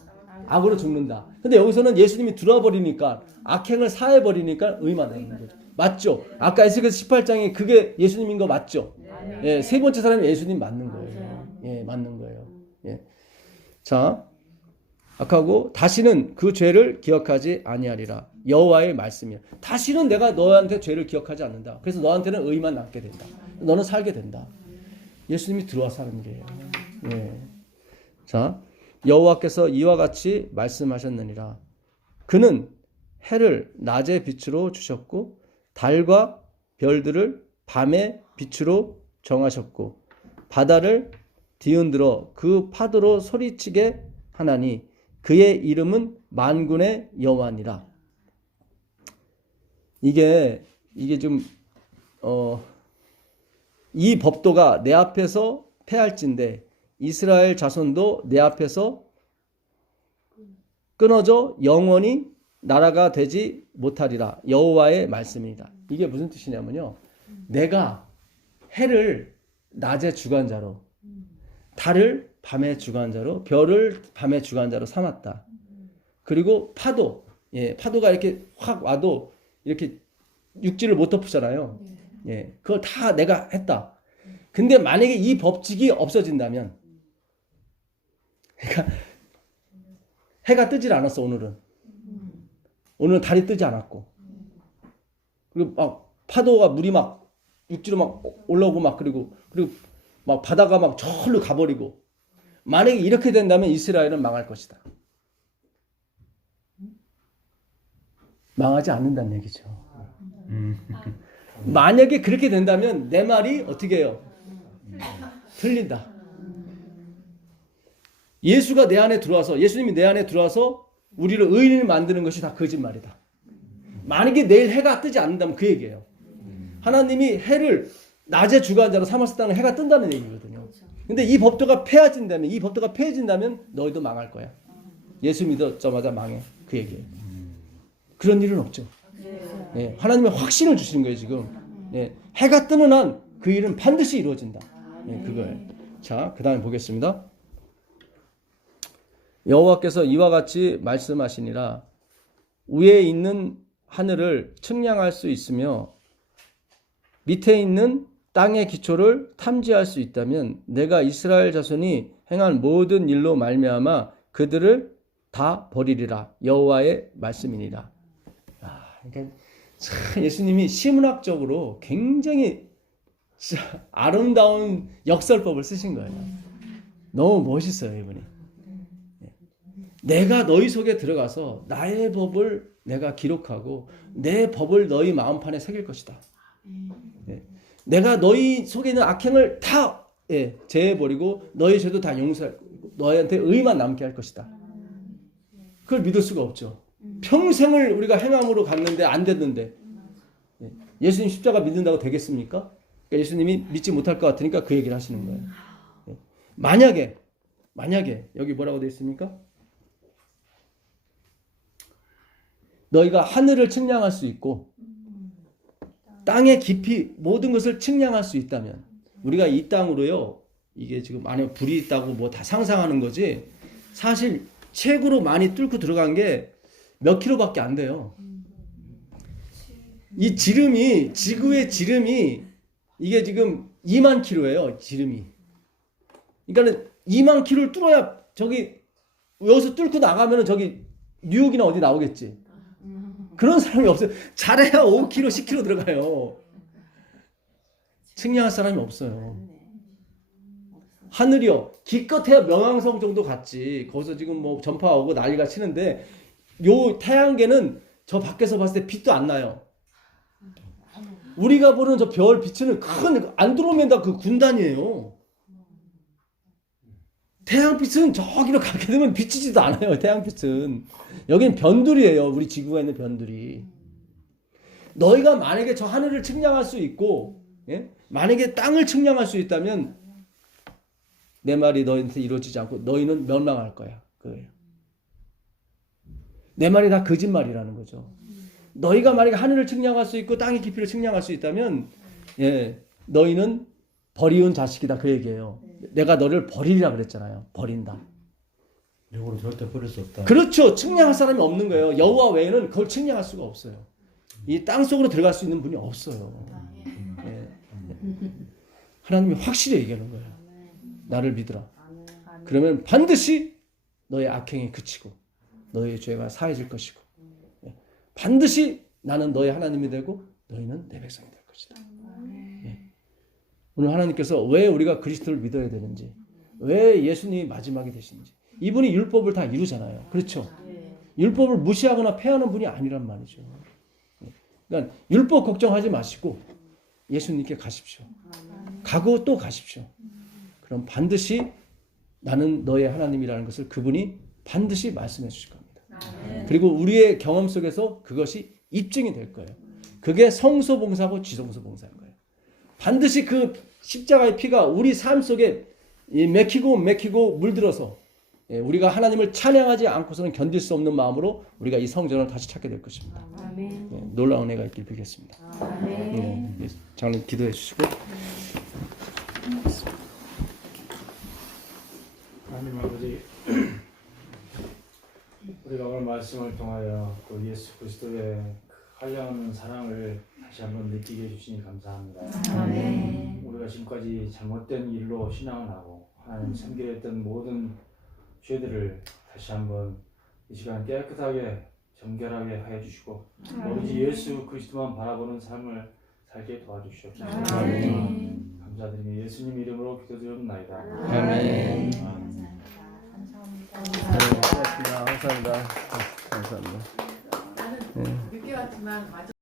악으로 죽는다. 근데 여기서는 예수님이 들어와 버리니까 악행을 사해 버리니까 의만 남는 거죠. 맞죠? 아까 에스겔서 18장에 그게 예수님인 거 맞죠? 예, 세 번째 사람이 예수님 맞는 거예요. 예, 맞는 거예요. 예. 자, 악하고 다시는 그 죄를 기억하지 아니하리라. 여호와의 말씀이야. 다시는 내가 너한테 죄를 기억하지 않는다. 그래서 너한테는 의만 남게 된다. 너는 살게 된다. 예수님이 들어와서 하는 일이에요. 예. 자, 여호와께서 이와 같이 말씀하셨느니라. 그는 해를 낮의 빛으로 주셨고 달과 별들을 밤의 빛으로 정하셨고 바다를 뒤흔들어 그 파도로 소리치게 하나니 그의 이름은 만군의 여호와니라. 이게 좀 이 법도가 내 앞에서 패할진대 이스라엘 자손도 내 앞에서 끊어져 영원히 나라가 되지 못하리라. 여호와의 말씀이다. 이게 무슨 뜻이냐면요. 내가 해를 낮의 주관자로 달을 밤의 주관자로 별을 밤의 주관자로 삼았다. 그리고 파도, 예, 파도가 이렇게 확 와도 이렇게 육지를 못 덮으잖아요. 예, 그걸 다 내가 했다. 근데 만약에 이 법칙이 없어진다면, 그러니까 해가 뜨질 않았어 오늘은. 오늘은 달이 뜨지 않았고, 그리고 막 파도가 물이 막 육지로 막 올라오고 막 그리고 막 바다가 막 저리로 가버리고. 만약에 이렇게 된다면 이스라엘은 망할 것이다. 망하지 않는다는 얘기죠. 만약에 그렇게 된다면 내 말이 어떻게 해요? 틀린다. 예수가 내 안에 들어와서 예수님이 내 안에 들어와서 우리를 의인을 만드는 것이 다 거짓말이다. 만약에 내일 해가 뜨지 않는다면 그 얘기예요. 하나님이 해를 낮의 주관자로 삼았다는 해가 뜬다는 얘기거든요. 근데 이 법도가 폐해진다면 너희도 망할 거야. 예수 믿었자마자 망해. 그 얘기예요. 그런 일은 없죠. 예, 하나님의 확신을 주시는 거예요 지금. 예, 해가 뜨는 한 그 일은 반드시 이루어진다. 예, 그거예요. 자, 그 다음에 보겠습니다. 여호와께서 이와 같이 말씀하시니라. 위에 있는 하늘을 측량할 수 있으며 밑에 있는 땅의 기초를 탐지할 수 있다면 내가 이스라엘 자손이 행한 모든 일로 말미암아 그들을 다 버리리라. 여호와의 말씀이니라. 그러니까 참 예수님이 시문학적으로 굉장히 아름다운 역설법을 쓰신 거예요. 너무 멋있어요, 이분이. 내가 너희 속에 들어가서 나의 법을 내가 기록하고 내 법을 너희 마음판에 새길 것이다. 내가 너희 속에 있는 악행을 다 제해버리고 너희 죄도 다 용서하고 너희한테 의만 남게 할 것이다. 그걸 믿을 수가 없죠. 평생을 우리가 행함으로 갔는데 안 됐는데 예수님 십자가 믿는다고 되겠습니까? 그러니까 예수님이 믿지 못할 것 같으니까 그 얘기를 하시는 거예요. 만약에 여기 뭐라고 되어 있습니까? 너희가 하늘을 측량할 수 있고 땅의 깊이 모든 것을 측량할 수 있다면 우리가 이 땅으로요. 이게 지금 안에 불이 있다고 뭐 다 상상하는 거지. 사실 최고로 많이 뚫고 들어간 게 몇 킬로밖에 안 돼요. 이 지름이 지구의 지름이 이게 지금 2만 킬로예요. 지름이. 그러니까는 2만 킬로를 뚫어야 저기 여기서 뚫고 나가면은 저기 뉴욕이나 어디 나오겠지. 그런 사람이 없어요. 잘해야 5km, 10km 들어가요. 측량할 사람이 없어요. 하늘이요. 기껏해야 명왕성 정도 갔지. 거기서 지금 뭐 전파 오고 난리가 치는데 요 태양계는 저 밖에서 봤을 때 빛도 안 나요. 우리가 보는 저 별 빛은 큰 안드로메다 그 군단이에요. 태양빛은 저기로 가게 되면 비치지도 않아요. 태양빛은. 여긴 변두리예요. 우리 지구가 있는 변두리. 너희가 만약에 저 하늘을 측량할 수 있고 예? 만약에 땅을 측량할 수 있다면 내 말이 너희한테 이루어지지 않고 너희는 멸망할 거야. 그거예요. 내 말이 다 거짓말이라는 거죠. 너희가 만약에 하늘을 측량할 수 있고 땅의 깊이를 측량할 수 있다면 예, 너희는 버리운 자식이다 그 얘기예요. 내가 너를 버리리라 그랬잖아요. 버린다. 영으로 절대 버릴 수 없다. 그렇죠. 측량할 사람이 없는 거예요. 여호와 외에는 그걸 측량할 수가 없어요. 이 땅 속으로 들어갈 수 있는 분이 없어요. 예. 하나님이 확실히 얘기하는 거예요. 나를 믿으라. 그러면 반드시 너의 악행이 그치고 너의 죄가 사해질 것이고 예. 반드시 나는 너의 하나님이 되고 너희는 내 백성이 될 것이다. 예. 오늘 하나님께서 왜 우리가 그리스도를 믿어야 되는지, 왜 예수님이 마지막이 되시는지, 이분이 율법을 다 이루잖아요. 그렇죠? 율법을 무시하거나 폐하는 분이 아니란 말이죠. 그러니까 율법 걱정하지 마시고 예수님께 가십시오. 가고 또 가십시오. 그럼 반드시 나는 너의 하나님이라는 것을 그분이 반드시 말씀해 주실 겁니다. 그리고 우리의 경험 속에서 그것이 입증이 될 거예요. 그게 성소봉사고 지성소봉사인 거예요. 반드시 그 십자가의 피가 우리 삶 속에 맥히고 물들어서 우리가 하나님을 찬양하지 않고서는 견딜 수 없는 마음으로 우리가 이 성전을 다시 찾게 될 것입니다. 아멘. 놀라운 은혜가 있길 빌겠습니다. 아멘. 장로님 기도해 주시고. 하나님 아버지, 우리가 오늘 말씀을 통하여 그 예수 그리스도의 그 한량없는 사랑을 다시 한번 느끼게 해주시니 감사합니다. 아멘. 우리가 지금까지 잘못된 일로 신앙을 하고 하나님 섬기려 했던 모든 죄들을 다시 한번 이 시간 깨끗하게 정결하게 하여 주시고 오로지 예수 그리스도만 바라보는 삶을 살게 도와주시옵소서. 아멘. 감사드리며 예수님 이름으로 기도드리옵나이다. 아멘. 감사합니다. 감사합니다. 감사합니다. 나는 늦게 왔지만